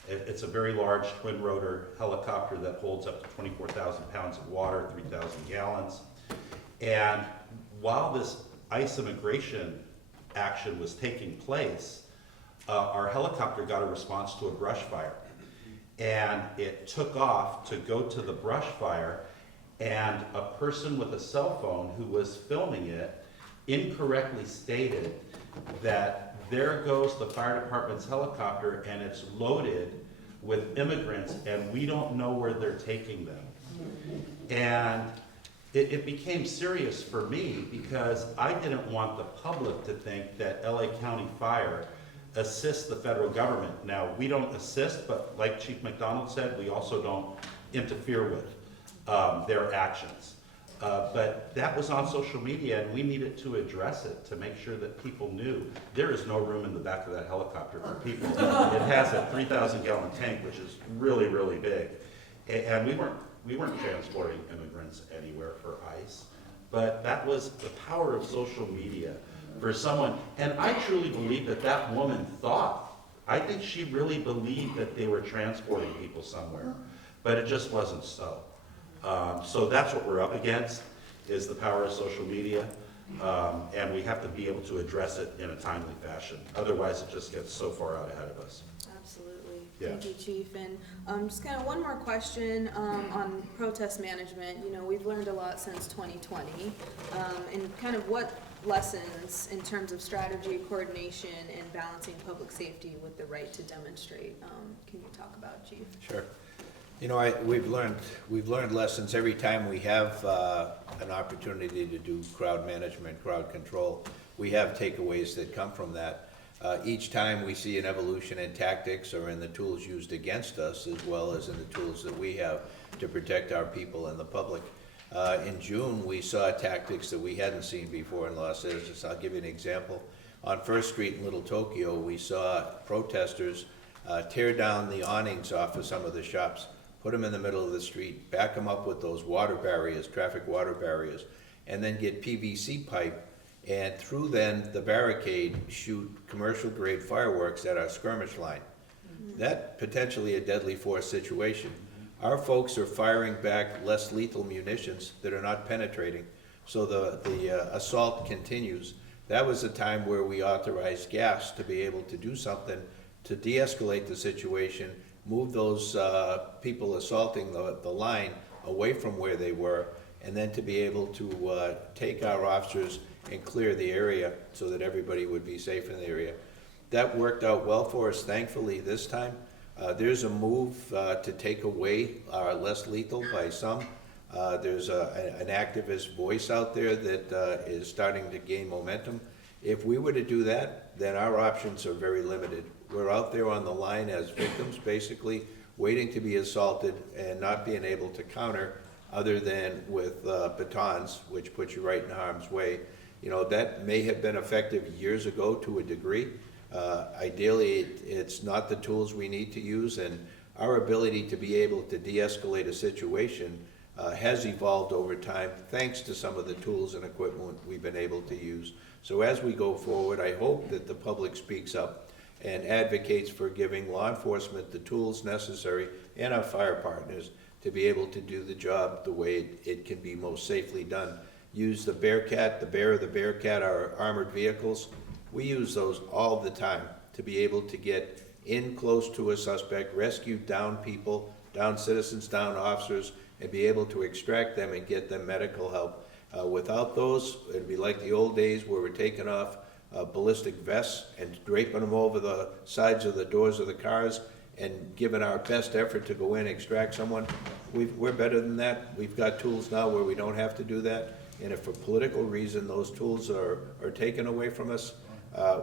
It's a very large twin rotor helicopter that holds up to 24,000 pounds of water, 3,000 gallons. And while this ICE immigration action was taking place, our helicopter got a response to a brush fire. And it took off to go to the brush fire, and a person with a cell phone who was filming it incorrectly stated that there goes the fire department's helicopter and it's loaded with immigrants and we don't know where they're taking them. And it became serious for me because I didn't want the public to think that LA County Fire assists the federal government. Now, we don't assist, but like Chief McDonald said, we also don't interfere with their actions. But that was on social media, and we needed to address it to make sure that people knew there is no room in the back of that helicopter for people. It has a 3,000-gallon tank, which is really, really big. And we weren't transporting immigrants anywhere for ICE, but that was the power of social media for someone. And I truly believe that woman thought I think she really believed that they were transporting people somewhere, but it just wasn't so. So that's what we're up against, is the power of social media, and we have to be able to address it in a timely fashion. Otherwise, it just gets so far out ahead of us. Absolutely. Yeah. Thank you, Chief. And just kind of one more question on protest management. You know, we've learned a lot since 2020, and kind of what lessons in terms of strategy, coordination, and balancing public safety with the right to demonstrate. Can you talk about, Chief? Sure. You know, we've learned lessons every time we have an opportunity to do crowd management, crowd control. We have takeaways that come from that. Each time we see an evolution in tactics or in the tools used against us, as well as in the tools that we have to protect our people and the public. In June, we saw tactics that we hadn't seen before in Los Angeles. I'll give you an example. On First Street in Little Tokyo, we saw protesters tear down the awnings off of some of the shops, put them in the middle of the street, back them up with those water barriers, traffic water barriers, and then get PVC pipe and through then the barricade shoot commercial grade fireworks at our skirmish line. That potentially a deadly force situation. Our folks are firing back less lethal munitions that are not penetrating, so the assault continues. That was a time where we authorized gas to be able to do something to de-escalate the situation, move those people assaulting the line away from where they were, and then to be able to take our officers and clear the area so that everybody would be safe in the area. That worked out well for us, thankfully, this time. There's a move to take away our less lethal by some. There's an activist voice out there that is starting to gain momentum. If we were to do that, then our options are very limited. We're out there on the line as victims, basically, waiting to be assaulted and not being able to counter other than with batons, which put you right in harm's way. You know, that may have been effective years ago to a degree. Ideally, it's not the tools we need to use, and our ability to be able to de-escalate a situation has evolved over time thanks to some of the tools and equipment we've been able to use. So as we go forward, I hope that the public speaks up and advocates for giving law enforcement the tools necessary and our fire partners to be able to do the job the way it can be most safely done. Use the Bearcat, the Bear or the Bearcat, our armored vehicles. We use those all the time to be able to get in close to a suspect, rescue down people, down citizens, down officers, and be able to extract them and get them medical help. Without those, it'd be like the old days where we're taking off ballistic vests and draping them over the sides of the doors of the cars and giving our best effort to go in and extract someone. We're better than that. We've got tools now where we don't have to do that. And if for political reason those tools are taken away from us,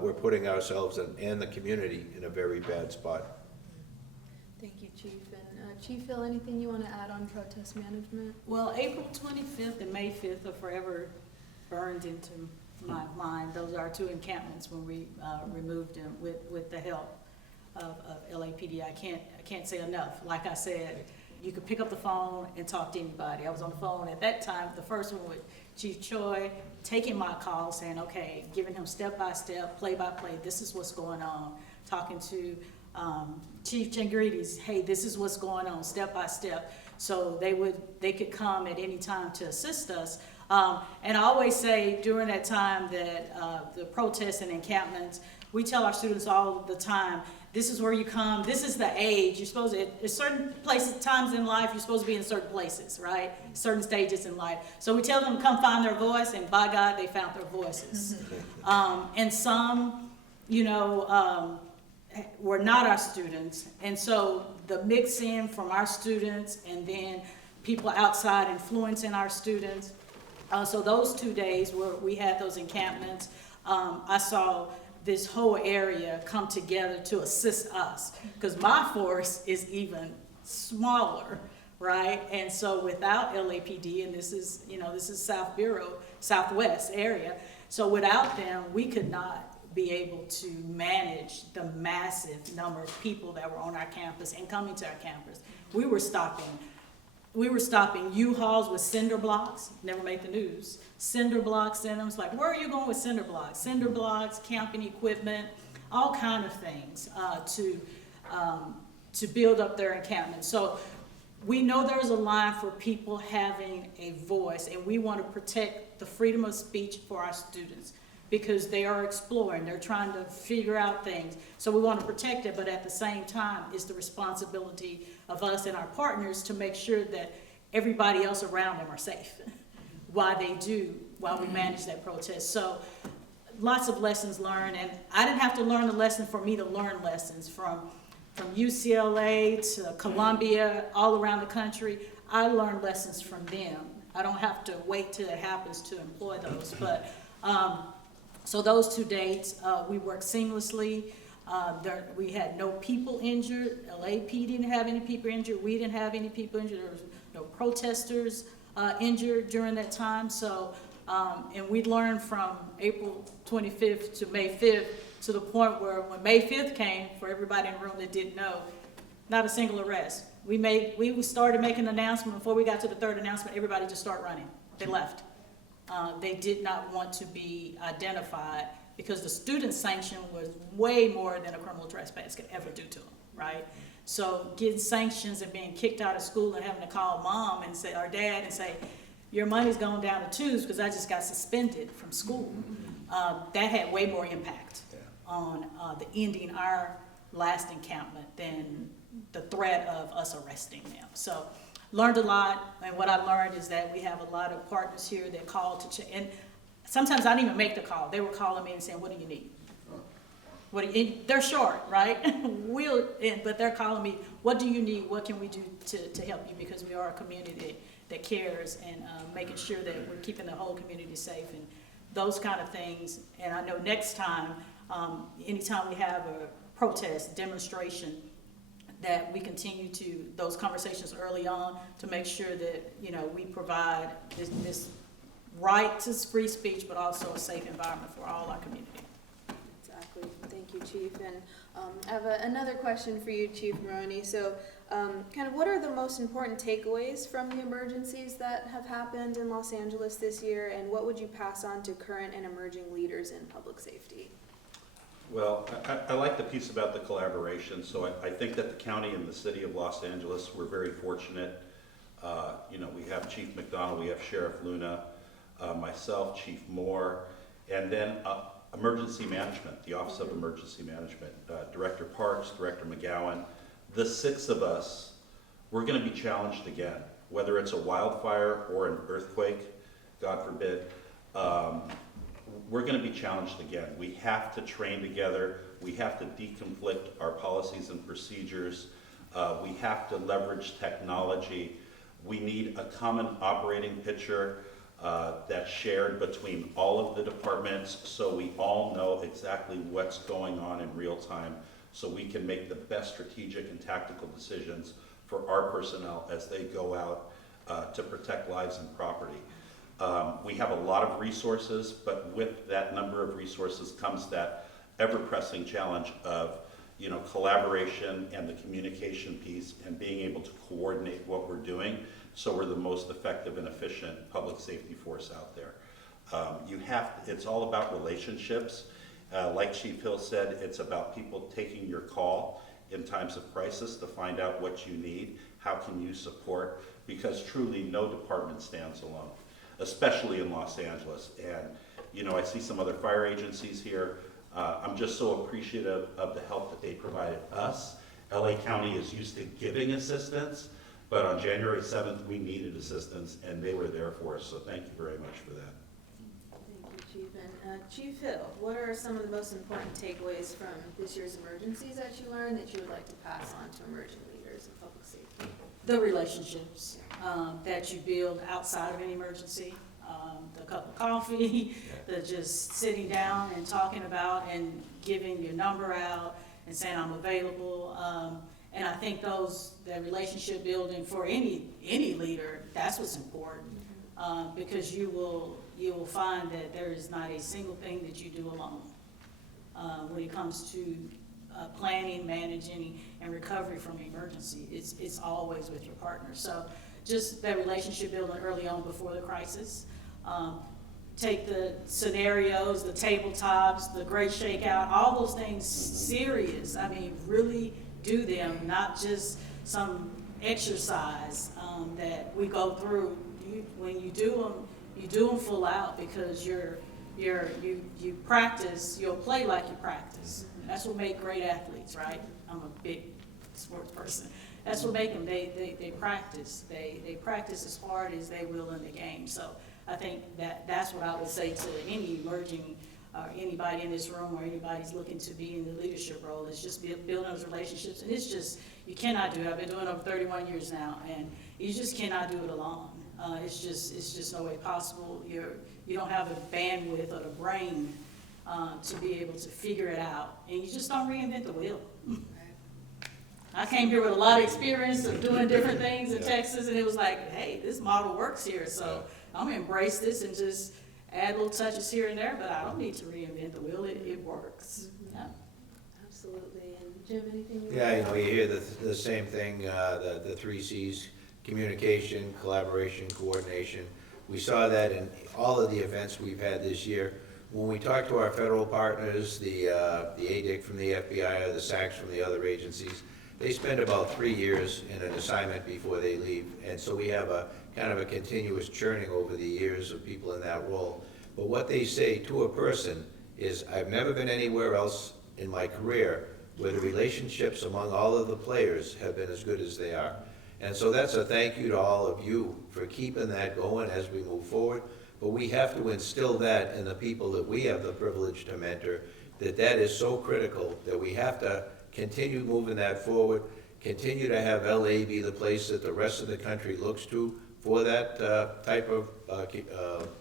we're putting ourselves and the community in a very bad spot. Thank you, Chief. And Chief Hill, anything you want to add on protest management? Well, April 25th and May 5th are forever burned into my mind. Those are our two encampments when we removed them with the help of LAPD. I can't say enough. Like I said, you could pick up the phone and talk to anybody. I was on the phone at that time, the first one with Chief Choi, taking my call, saying, okay, giving him step-by-step, play-by-play, this is what's going on. Talking to Chief Changrides, hey, this is what's going on, step-by-step. So they could come at any time to assist us. And I always say during that time that the protests and encampments, we tell our students all the time, this is where you come, this is the age. You're supposed to, at certain places, times in life, you're supposed to be in certain places, right? Certain stages in life. So we tell them to come find their voice, and by God, they found their voices. And some, you know, were not our students. And so the mix in from our students and then people outside influencing our students. So those 2 days where we had those encampments, I saw this whole area come together to assist us, because my force is even smaller, right? And so without LAPD, and this is, you know, this is South Bureau, Southwest area, so without them, we could not be able to manage the massive number of people that were on our campus and coming to our campus. We were stopping U-Hauls with cinder blocks, never made the news. Cinder blocks in them. It's like, where are you going with cinder blocks? Cinder blocks, camping equipment, all kind of things to build up their encampment. So we know there's a line for people having a voice, and we want to protect the freedom of speech for our students because they are exploring, they're trying to figure out things. So we want to protect it, but at the same time, it's the responsibility of us and our partners to make sure that everybody else around them are safe while we manage that protest. So lots of lessons learned, and I didn't have to learn the lesson for me to learn lessons from UCLA to Columbia, all around the country. I learned lessons from them. I don't have to wait till it happens to employ those. But so those 2 dates, we worked seamlessly. We had no people injured. LAP didn't have any people injured. We didn't have any people injured. There was no protesters injured during that time. So, and we learned from April 25th to May 5th to the point where when May 5th came, for everybody in the room that didn't know, not a single arrest. We started making an announcement. Before we got to the third announcement, everybody just started running. They left. They did not want to be identified because the student sanction was way more than a criminal trespass could ever do to them, right? So getting sanctions and being kicked out of school and having to call mom and say, or dad and say, your money's going down the tubes because I just got suspended from school. That had way more impact on the ending our last encampment than the threat of us arresting them. So learned a lot, and what I learned is that we have a lot of partners here that call to check, and sometimes I didn't even make the call. They were calling me and saying, what do you need? They're short, right? But they're calling me, what do you need? What can we do to help you? Because we are a community that cares, and making sure that we're keeping the whole community safe and those kind of things. And I know next time, anytime we have a protest, demonstration, that we continue to those conversations early on to make sure that, you know, we provide this right to free speech, but also a safe environment for all our community. Exactly. Thank you, Chief. And I have another question for you, Chief Maroney. So kind of what are the most important takeaways from the emergencies that have happened in Los Angeles this year, and what would you pass on to current and emerging leaders in public safety? Well, I like the piece about the collaboration. So I think that the county and the city of Los Angeles, we're very fortunate. You know, we have Chief McDonald, we have Sheriff Luna, myself, Chief Moore, and then emergency management, the Office of Emergency Management, Director Parks, Director McGowan. The 6 of us, we're going to be challenged again, whether it's a wildfire or an earthquake, God forbid. We're going to be challenged again. We have to train together. We have to deconflict our policies and procedures. We have to leverage technology. We need a common operating picture that's shared between all of the departments so we all know exactly what's going on in real time so we can make the best strategic and tactical decisions for our personnel as they go out to protect lives and property. We have a lot of resources, but with that number of resources comes that ever-pressing challenge of, you know, collaboration and the communication piece and being able to coordinate what we're doing so we're the most effective and efficient public safety force out there. It's all about relationships. Like Chief Hill said, it's about people taking your call in times of crisis to find out what you need, how can you support, because truly no department stands alone, especially in Los Angeles. And, you know, I see some other fire agencies here. I'm just so appreciative of the help that they provided us. LA County is used to giving assistance, but on January 7th, we needed assistance, and they were there for us, so thank you very much for that. Thank you, Chief. And Chief Hill, what are some of the most important takeaways from this year's emergencies that you learned that you would like to pass on to emerging leaders in public safety? The relationships that you build outside of an emergency, the cup of coffee, the just sitting down and talking about and giving your number out and saying I'm available. And I think that relationship building for any leader, that's what's important, because you will find that there is not a single thing that you do alone when it comes to planning, managing, and recovery from emergency. It's always with your partner. So just that relationship building early on before the crisis. take the scenarios, the tabletops, the great shakeout, all those things serious. I mean, really do them, not just some exercise that we go through. When you do them full out, because you practice, you'll play like you practice. That's what makes great athletes, right? I'm a big sports person. That's what make them, they practice. They practice as hard as they will in the game. So I think that's what I would say to any emerging, anybody in this room or anybody who's looking to be in the leadership role, is just building those relationships. And it's just, you cannot do it. I've been doing it over 31 years now, and you just cannot do it alone. It's just no way possible. You don't have the bandwidth or the brain to be able to figure it out, and you just don't reinvent the wheel. I came here with a lot of experience of doing different things in Texas, and it was like, hey, this model works here, so I'm gonna embrace this and just add little touches here and there, but I don't need to reinvent the wheel. It works. Yeah. Absolutely. And Jim, anything? Yeah, you hear the same thing, the 3 Cs, communication, collaboration, coordination. We saw that in all of the events we've had this year. When we talk to our federal partners, the ADIC from the FBI or the SACs from the other agencies, they spend about 3 years in an assignment before they leave. And so we have a kind of a continuous churning over the years of people in that role. But what they say to a person is, I've never been anywhere else in my career where the relationships among all of the players have been as good as they are. And so that's a thank you to all of you for keeping that going as we move forward. But we have to instill that in the people that we have the privilege to mentor, that is so critical, that we have to continue moving that forward, continue to have LA be the place that the rest of the country looks to for that type of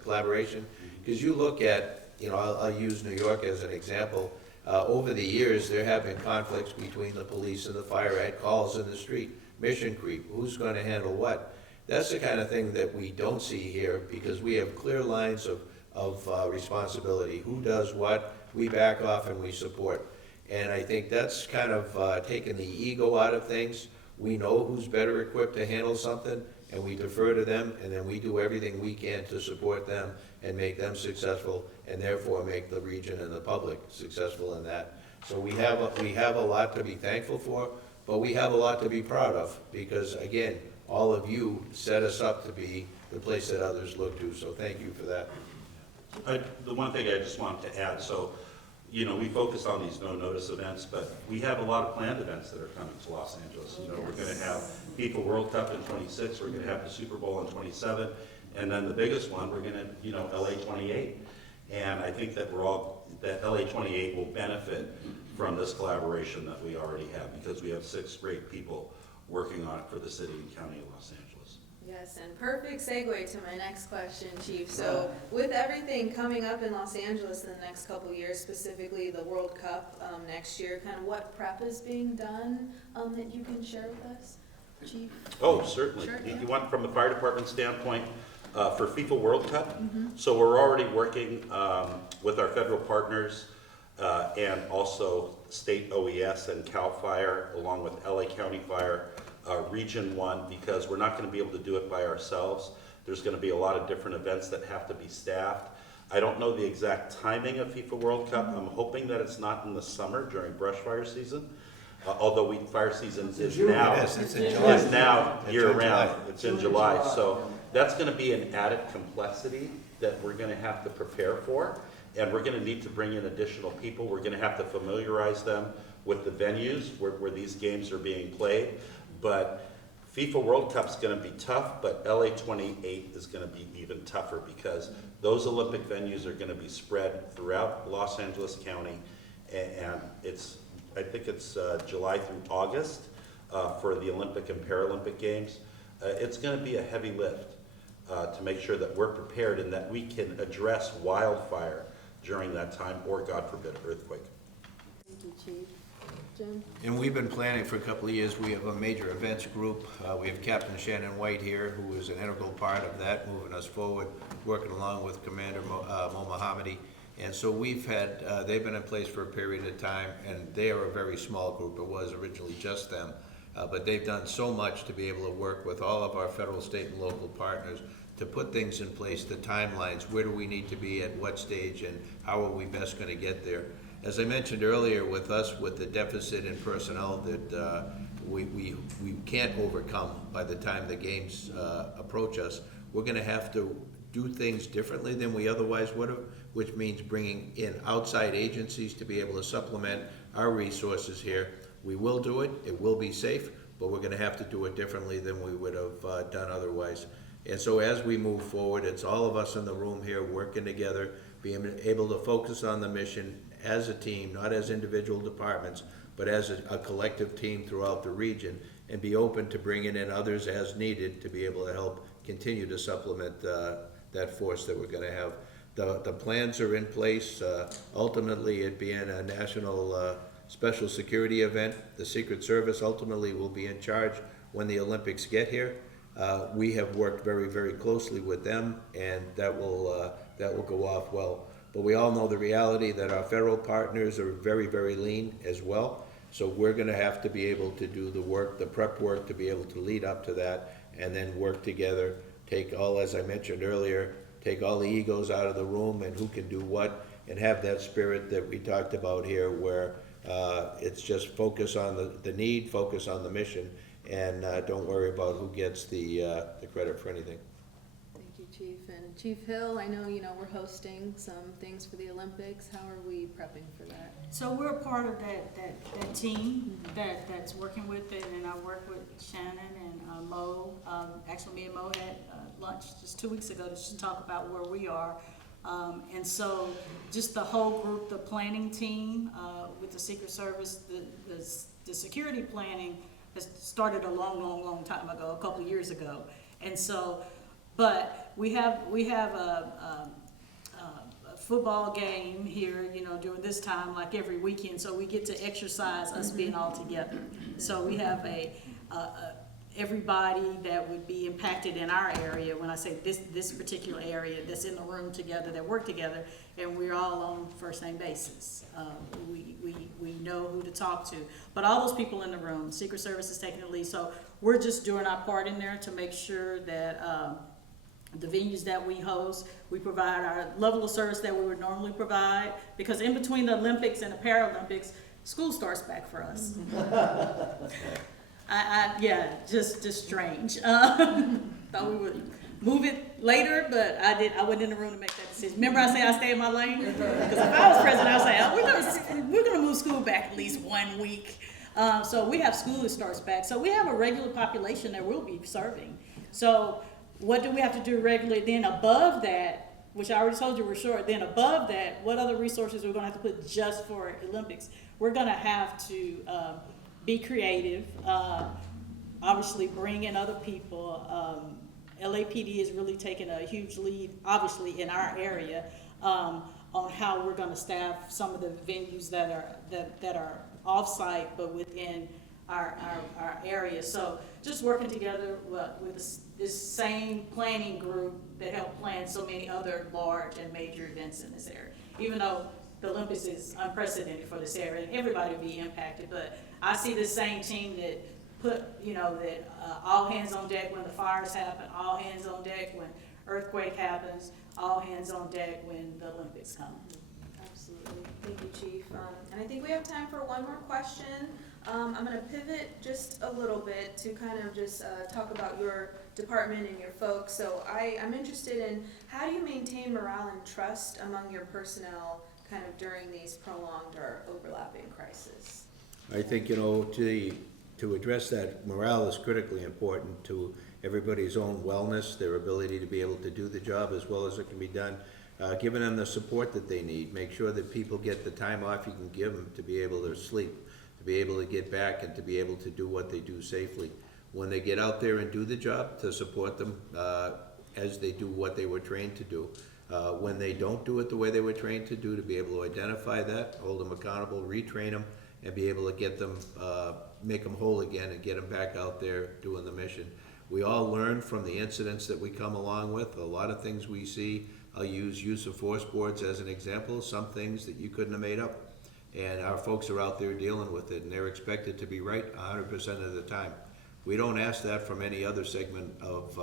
collaboration. Because you look at, I'll use New York as an example. Over the years, there have been conflicts between the police and the fire at calls in the street, mission creep, who's going to handle what. That's the kind of thing that we don't see here, because we have clear lines of responsibility. Who does what, we back off and we support. And I think that's kind of taken the ego out of things. We know who's better equipped to handle something, and we defer to them, and then we do everything we can to support them and make them successful, and therefore make the region and the public successful in that. So we have a lot to be thankful for, but we have a lot to be proud of, because again, all of you set us up to be the place that others look to, so thank you for that. The one thing I just wanted to add, so, we focus on these no-notice events, but we have a lot of planned events that are coming to Los Angeles. We're going to have FIFA World Cup in 26, we're going to have the Super Bowl in 27, and then the biggest one, we're going to, LA 28. And I think that that LA 28 will benefit from this collaboration that we already have, because we have 6 great people working on it for the city and county of Los Angeles. Yes, and perfect segue to my next question, Chief. So with everything coming up in Los Angeles in the next couple of years, specifically the World Cup next year, kind of what prep is being done that you can share with us, Chief? Oh, certainly. Sure, You want from the fire department standpoint, for FIFA World Cup? So we're already working with our federal partners and also state OES and CAL FIRE, along with LA County Fire, Region 1, because we're not going to be able to do it by ourselves. There's going to be a lot of different events that have to be staffed. I don't know the exact timing of FIFA World Cup. I'm hoping that it's not in the summer during brush fire season, although fire season is now, Yes, it's in July. is now It's year in round. July. It's in July. So that's going to be an added complexity that we're going to have to prepare for. And we're going to need to bring in additional people. We're going to have to familiarize them with the venues where these games are being played. But FIFA World Cup's going to be tough, but LA 28 is going to be even tougher, because those Olympic venues are going to be spread throughout Los Angeles County, and I think it's July through August for the Olympic and Paralympic Games. It's going to be a heavy lift to make sure that we're prepared and that we can address wildfire during that time, or God forbid, earthquake. Thank you, Chief. Jim? And we've been planning for a couple of years. We have a major events group. We have Captain Shannon White here, who is an integral part of that, moving us forward, working along with Commander Mo Mohammadi. And so we've had, they've been in place for a period of time, and they are a very small group. It was originally just them. But they've done so much to be able to work with all of our federal, state, and local partners to put things in place, the timelines, where do we need to be at what stage, and how are we best gonna get there. As I mentioned earlier, with us, with the deficit in personnel that we can't overcome by the time the games approach us, we're gonna have to do things differently than we otherwise would have, which means bringing in outside agencies to be able to supplement our resources here. We will do it, it will be safe, but we're gonna have to do it differently than we would have done otherwise. And so as we move forward, it's all of us in the room here working together, being able to focus on the mission as a team, not as individual departments, but as a collective team throughout the region, and be open to bringing in others as needed to be able to help continue to supplement that force that we're gonna have. The plans are in place. Ultimately, it being a national special security event, the Secret Service ultimately will be in charge when the Olympics get here. We have worked very, very closely with them, and that will go off well. But we all know the reality that our federal partners are very, very lean as well. So we're gonna have to be able to do the work, the prep work, to be able to lead up to that, and then work together, take all, as I mentioned earlier, take all the egos out of the room and who can do what, and have that spirit that we talked about here, where it's just focus on the need, focus on the mission, and don't worry about who gets the credit for anything. Thank you, Chief. And Chief Hill, I know, we're hosting some things for the Olympics. How are we prepping for that? So we're a part of that team that's working with it, and I work with Shannon and Mo. Actually, me and Mo had lunch just 2 weeks ago to just talk about where we are. And so just the whole group, the planning team with the Secret Service, the security planning has started a long time ago, a couple of years ago. And so, but we have a football game here, during this time, like every weekend, so we get to exercise us being all together. So we have everybody that would be impacted in our area, when I say this particular area, that's in the room together, that work together, and we're all on first name basis. We know who to talk to. But all those people in the room, Secret Service is taking the lead, so we're just doing our part in there to make sure that the venues that we host, we provide our level of service that we would normally provide, because in between the Olympics and the Paralympics, school starts back for us. Just strange. Thought we would move it later, but I wasn't in the room to make that decision. Remember I say I stay in my lane? Because if I was president, I would say, we're gonna move school back at least 1 week. So we have school that starts back. So we have a regular population that we'll be serving. So what do we have to do regularly? Then above that, which I already told you we're short, then above that, what other resources we're gonna have to put just for Olympics? We're gonna have to be creative, obviously bring in other people. LAPD is really taking a huge lead, obviously, in our area, on how we're gonna staff some of the venues that are off-site, but within our area. So just working together with this same planning group that helped plan so many other large and major events in this area. Even though the Olympics is unprecedented for this area, and everybody will be impacted, but I see the same team that put, that all hands on deck when the fires happen, all hands on deck when earthquake happens, all hands on deck when the Olympics come. Absolutely. Thank you, Chief. And I think we have time for one more question. I'm going to pivot just a little bit to kind of just talk about your department and your folks. So I'm interested in, how do you maintain morale and trust among your personnel kind of during these prolonged or overlapping crises? I think, to address that, morale is critically important to everybody's own wellness, their ability to be able to do the job as well as it can be done, giving them the support that they need, make sure that people get the time off you can give them to be able to sleep, to be able to get back and to be able to do what they do safely. When they get out there and do the job, to support them as they do what they were trained to do. When they don't do it the way they were trained to do, to be able to identify that, hold them accountable, retrain them, and be able to get them, make them whole again and get them back out there doing the mission. We all learn from the incidents that we come along with. A lot of things we see, I'll use of force boards as an example, some things that you couldn't have made up. And our folks are out there dealing with it, and they're expected to be right 100% of the time. We don't ask that from any other segment of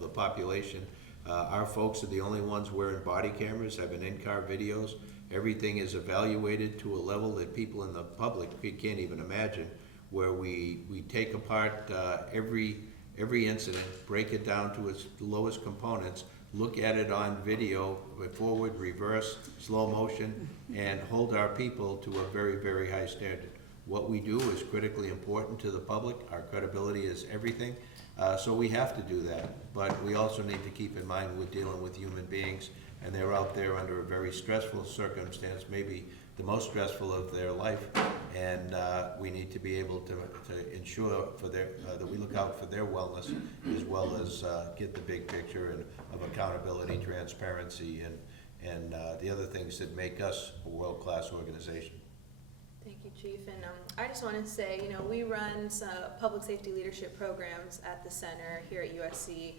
the population. Our folks are the only ones wearing body cameras, having in-car videos. Everything is evaluated to a level that people in the public can't even imagine, where we take apart every incident, break it down to its lowest components, look at it on video, forward, reverse, slow motion, and hold our people to a very, very high standard. What we do is critically important to the public. Our credibility is everything. So we have to do that. But we also need to keep in mind we're dealing with human beings, and they're out there under a very stressful circumstance, maybe the most stressful of their life. And we need to be able to ensure for their, that we look out for their wellness, as well as get the big picture and of accountability, transparency, and the other things that make us a world-class organization. Thank you, Chief. And I just want to say, we run some public safety leadership programs at the center here at USC.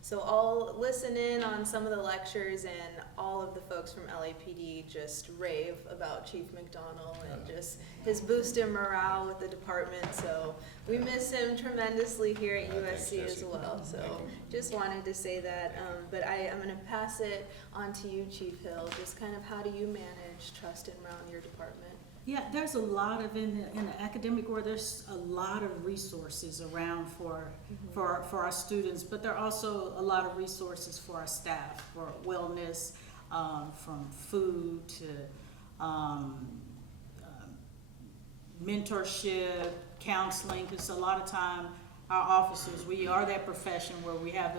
So I'll listen in on some of the lectures, and all of the folks from LAPD just rave about Chief McDonnell and just his boost in morale with the department. So we miss him tremendously here at USC as well. So just wanted to say that. But I'm going to pass it on to you, Chief Hill. Just kind of how do you manage trust and morale in your department? Yeah, there's a lot of, in the academic world, there's a lot of resources around for our students, but there are also a lot of resources for our staff, for wellness, from food to mentorship, counseling, because a lot of time our officers, we are that profession where we have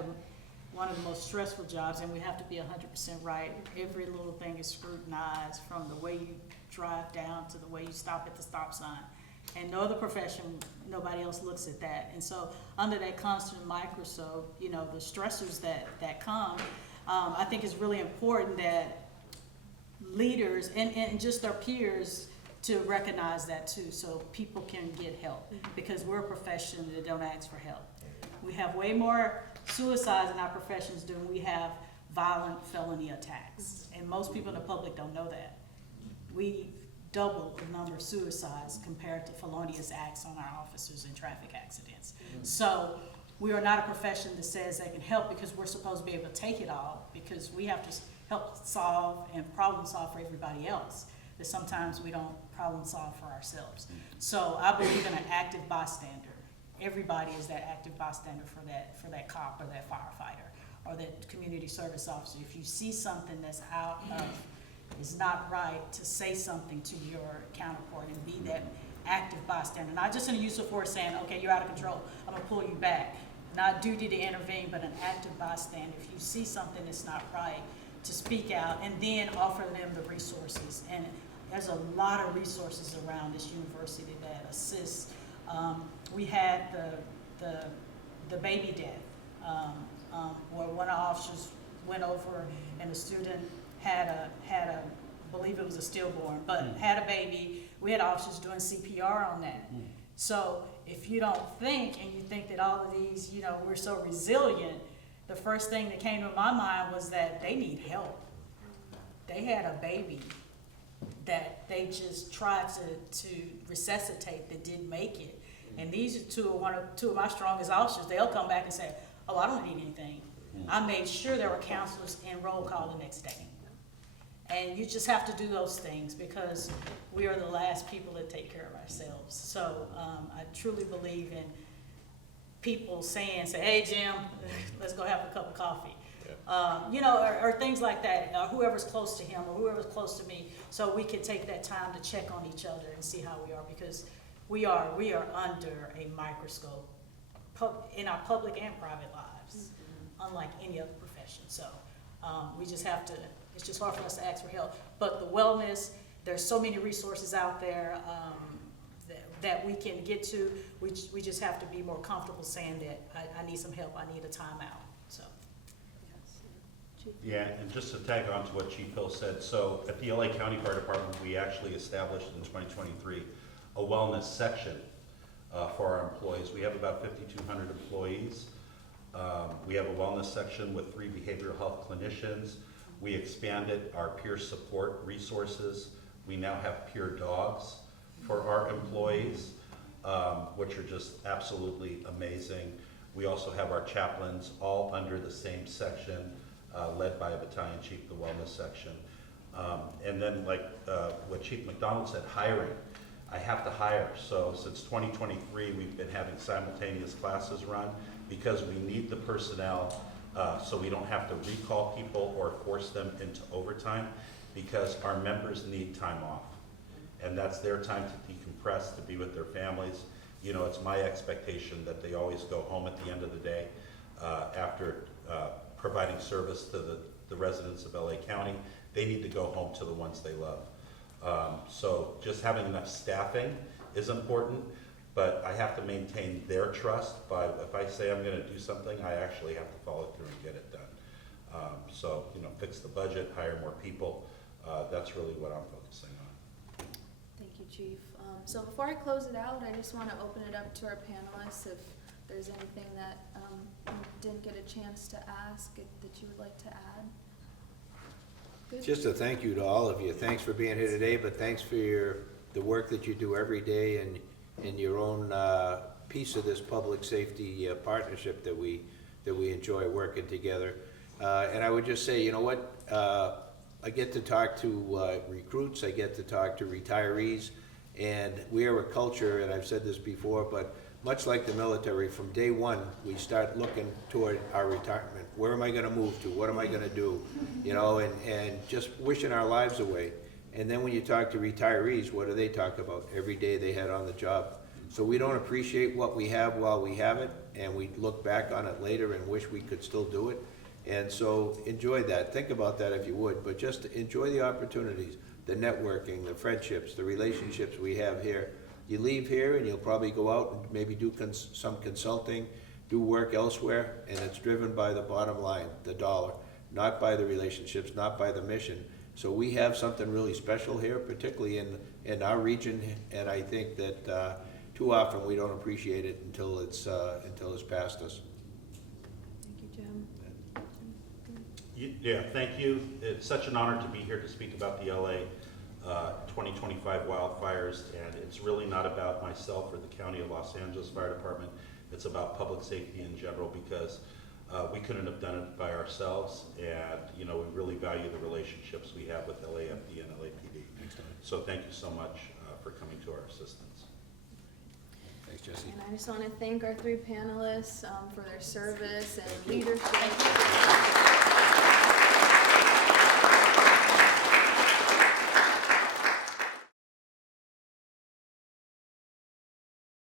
one of the most stressful jobs, and we have to be 100% right. Every little thing is scrutinized, from the way you drive down to the way you stop at the stop sign. And no other profession, nobody else looks at that. And so under that constant microscope, the stressors that come, I think it's really important that leaders and just their peers to recognize that too, so people can get help, because we're a profession that don't ask for help. We have way more suicides in our professions than we have violent felony attacks. And most people in the public don't know that. We double the number of suicides compared to felonious acts on our officers in traffic accidents. So we are not a profession that says they can help, because we're supposed to be able to take it all, because we have to help solve and problem solve for everybody else, but sometimes we don't problem solve for ourselves. So I believe in an active bystander. Everybody is that active bystander for that cop or that firefighter or that community service officer. If you see something that's out of, is not right, to say something to your counterpart and be that active bystander. Not just in a use of force saying, okay, you're out of control, I'm gonna pull you back. Not duty to intervene, but an active bystander. If you see something that's not right, to speak out and then offer them the resources. And there's a lot of resources around this university that assist. We had the baby death, where one of the officers went over and the student had a believe it was a stillborn, but had a baby. We had officers doing CPR on that. So if you don't think, and you think that all of these, we're so resilient, the first thing that came to my mind was that they need help. They had a baby that they just tried to resuscitate that didn't make it. And these are two of my strongest officers. They'll come back and say, oh, I don't need anything. I made sure there were counselors in roll call the next day. And you just have to do those things, because we are the last people that take care of ourselves. So I truly believe in people say, hey, Jim, let's go have a cup of coffee. Or things like that, whoever's close to him or whoever's close to me, so we can take that time to check on each other and see how we are, because we are under a microscope in our public and private lives, unlike any other profession. So we just have to, it's just hard for us to ask for help. But the wellness, there's so many resources out there that we can get to. We just have to be more comfortable saying that I need some help, I need a timeout. So. Yeah, and just to tag on to what Chief Hill said, so at the LA County Fire Department, we actually established in 2023 a wellness section for our employees. We have about 5,200 employees. We have a wellness section with 3 behavioral health clinicians. We expanded our peer support resources We now have peer dogs for our employees, which are just absolutely amazing. We also have our chaplains all under the same section, led by a battalion chief, the wellness section. And then like what Chief McDonald said, hiring. I have to hire. So since 2023, we've been having simultaneous classes run because we need the personnel so we don't have to recall people or force them into overtime because our members need time off. And that's their time to decompress, to be with their families. You know, it's my expectation that they always go home at the end of the day after providing service to the residents of LA County. They need to go home to the ones they love. So just having enough staffing is important, but I have to maintain their trust by, if I say I'm gonna do something, I actually have to follow through and get it done. So, you know, fix the budget, hire more people, that's really what I'm focusing on. Thank you, Chief. So before I close it out, I just want to open it up to our panelists if there's anything that you didn't get a chance to ask that you would like to add. Good. Just a thank you to all of you. Thanks for being here today, but thanks for the work that you do every day and in your own piece of this public safety partnership that we enjoy working together. And I would just say, you know what? I get to talk to recruits, I get to talk to retirees, and we are a culture, and I've said this before, but much like the military, from day one, we start looking toward our retirement. Where am I gonna move to? What am I gonna do? You know, and just wishing our lives away. And then when you talk to retirees, what do they talk about? Every day they had on the job. So we don't appreciate what we have while we have it, and we look back on it later and wish we could still do it. And so enjoy that. Think about that if you would, but just enjoy the opportunities, the networking, the friendships, the relationships we have here. You leave here and you'll probably go out and maybe do some consulting, do work elsewhere, and it's driven by the bottom line, the dollar, not by the relationships, not by the mission. So we have something really special here, particularly in our region, and I think that too often we don't appreciate it until it's past us. Thank you, Jim. Yeah, thank you. It's such an honor to be here to speak about the LA 2025 wildfires, and it's really not about myself or the County of Los Angeles Fire Department. It's about public safety in general because we couldn't have done it by ourselves, and you know, we really value the relationships we have with LAFD and LAPD. So thank you so much for coming to our assistance. Thanks, Jesse. And I just want to thank our three panelists for their service and leadership.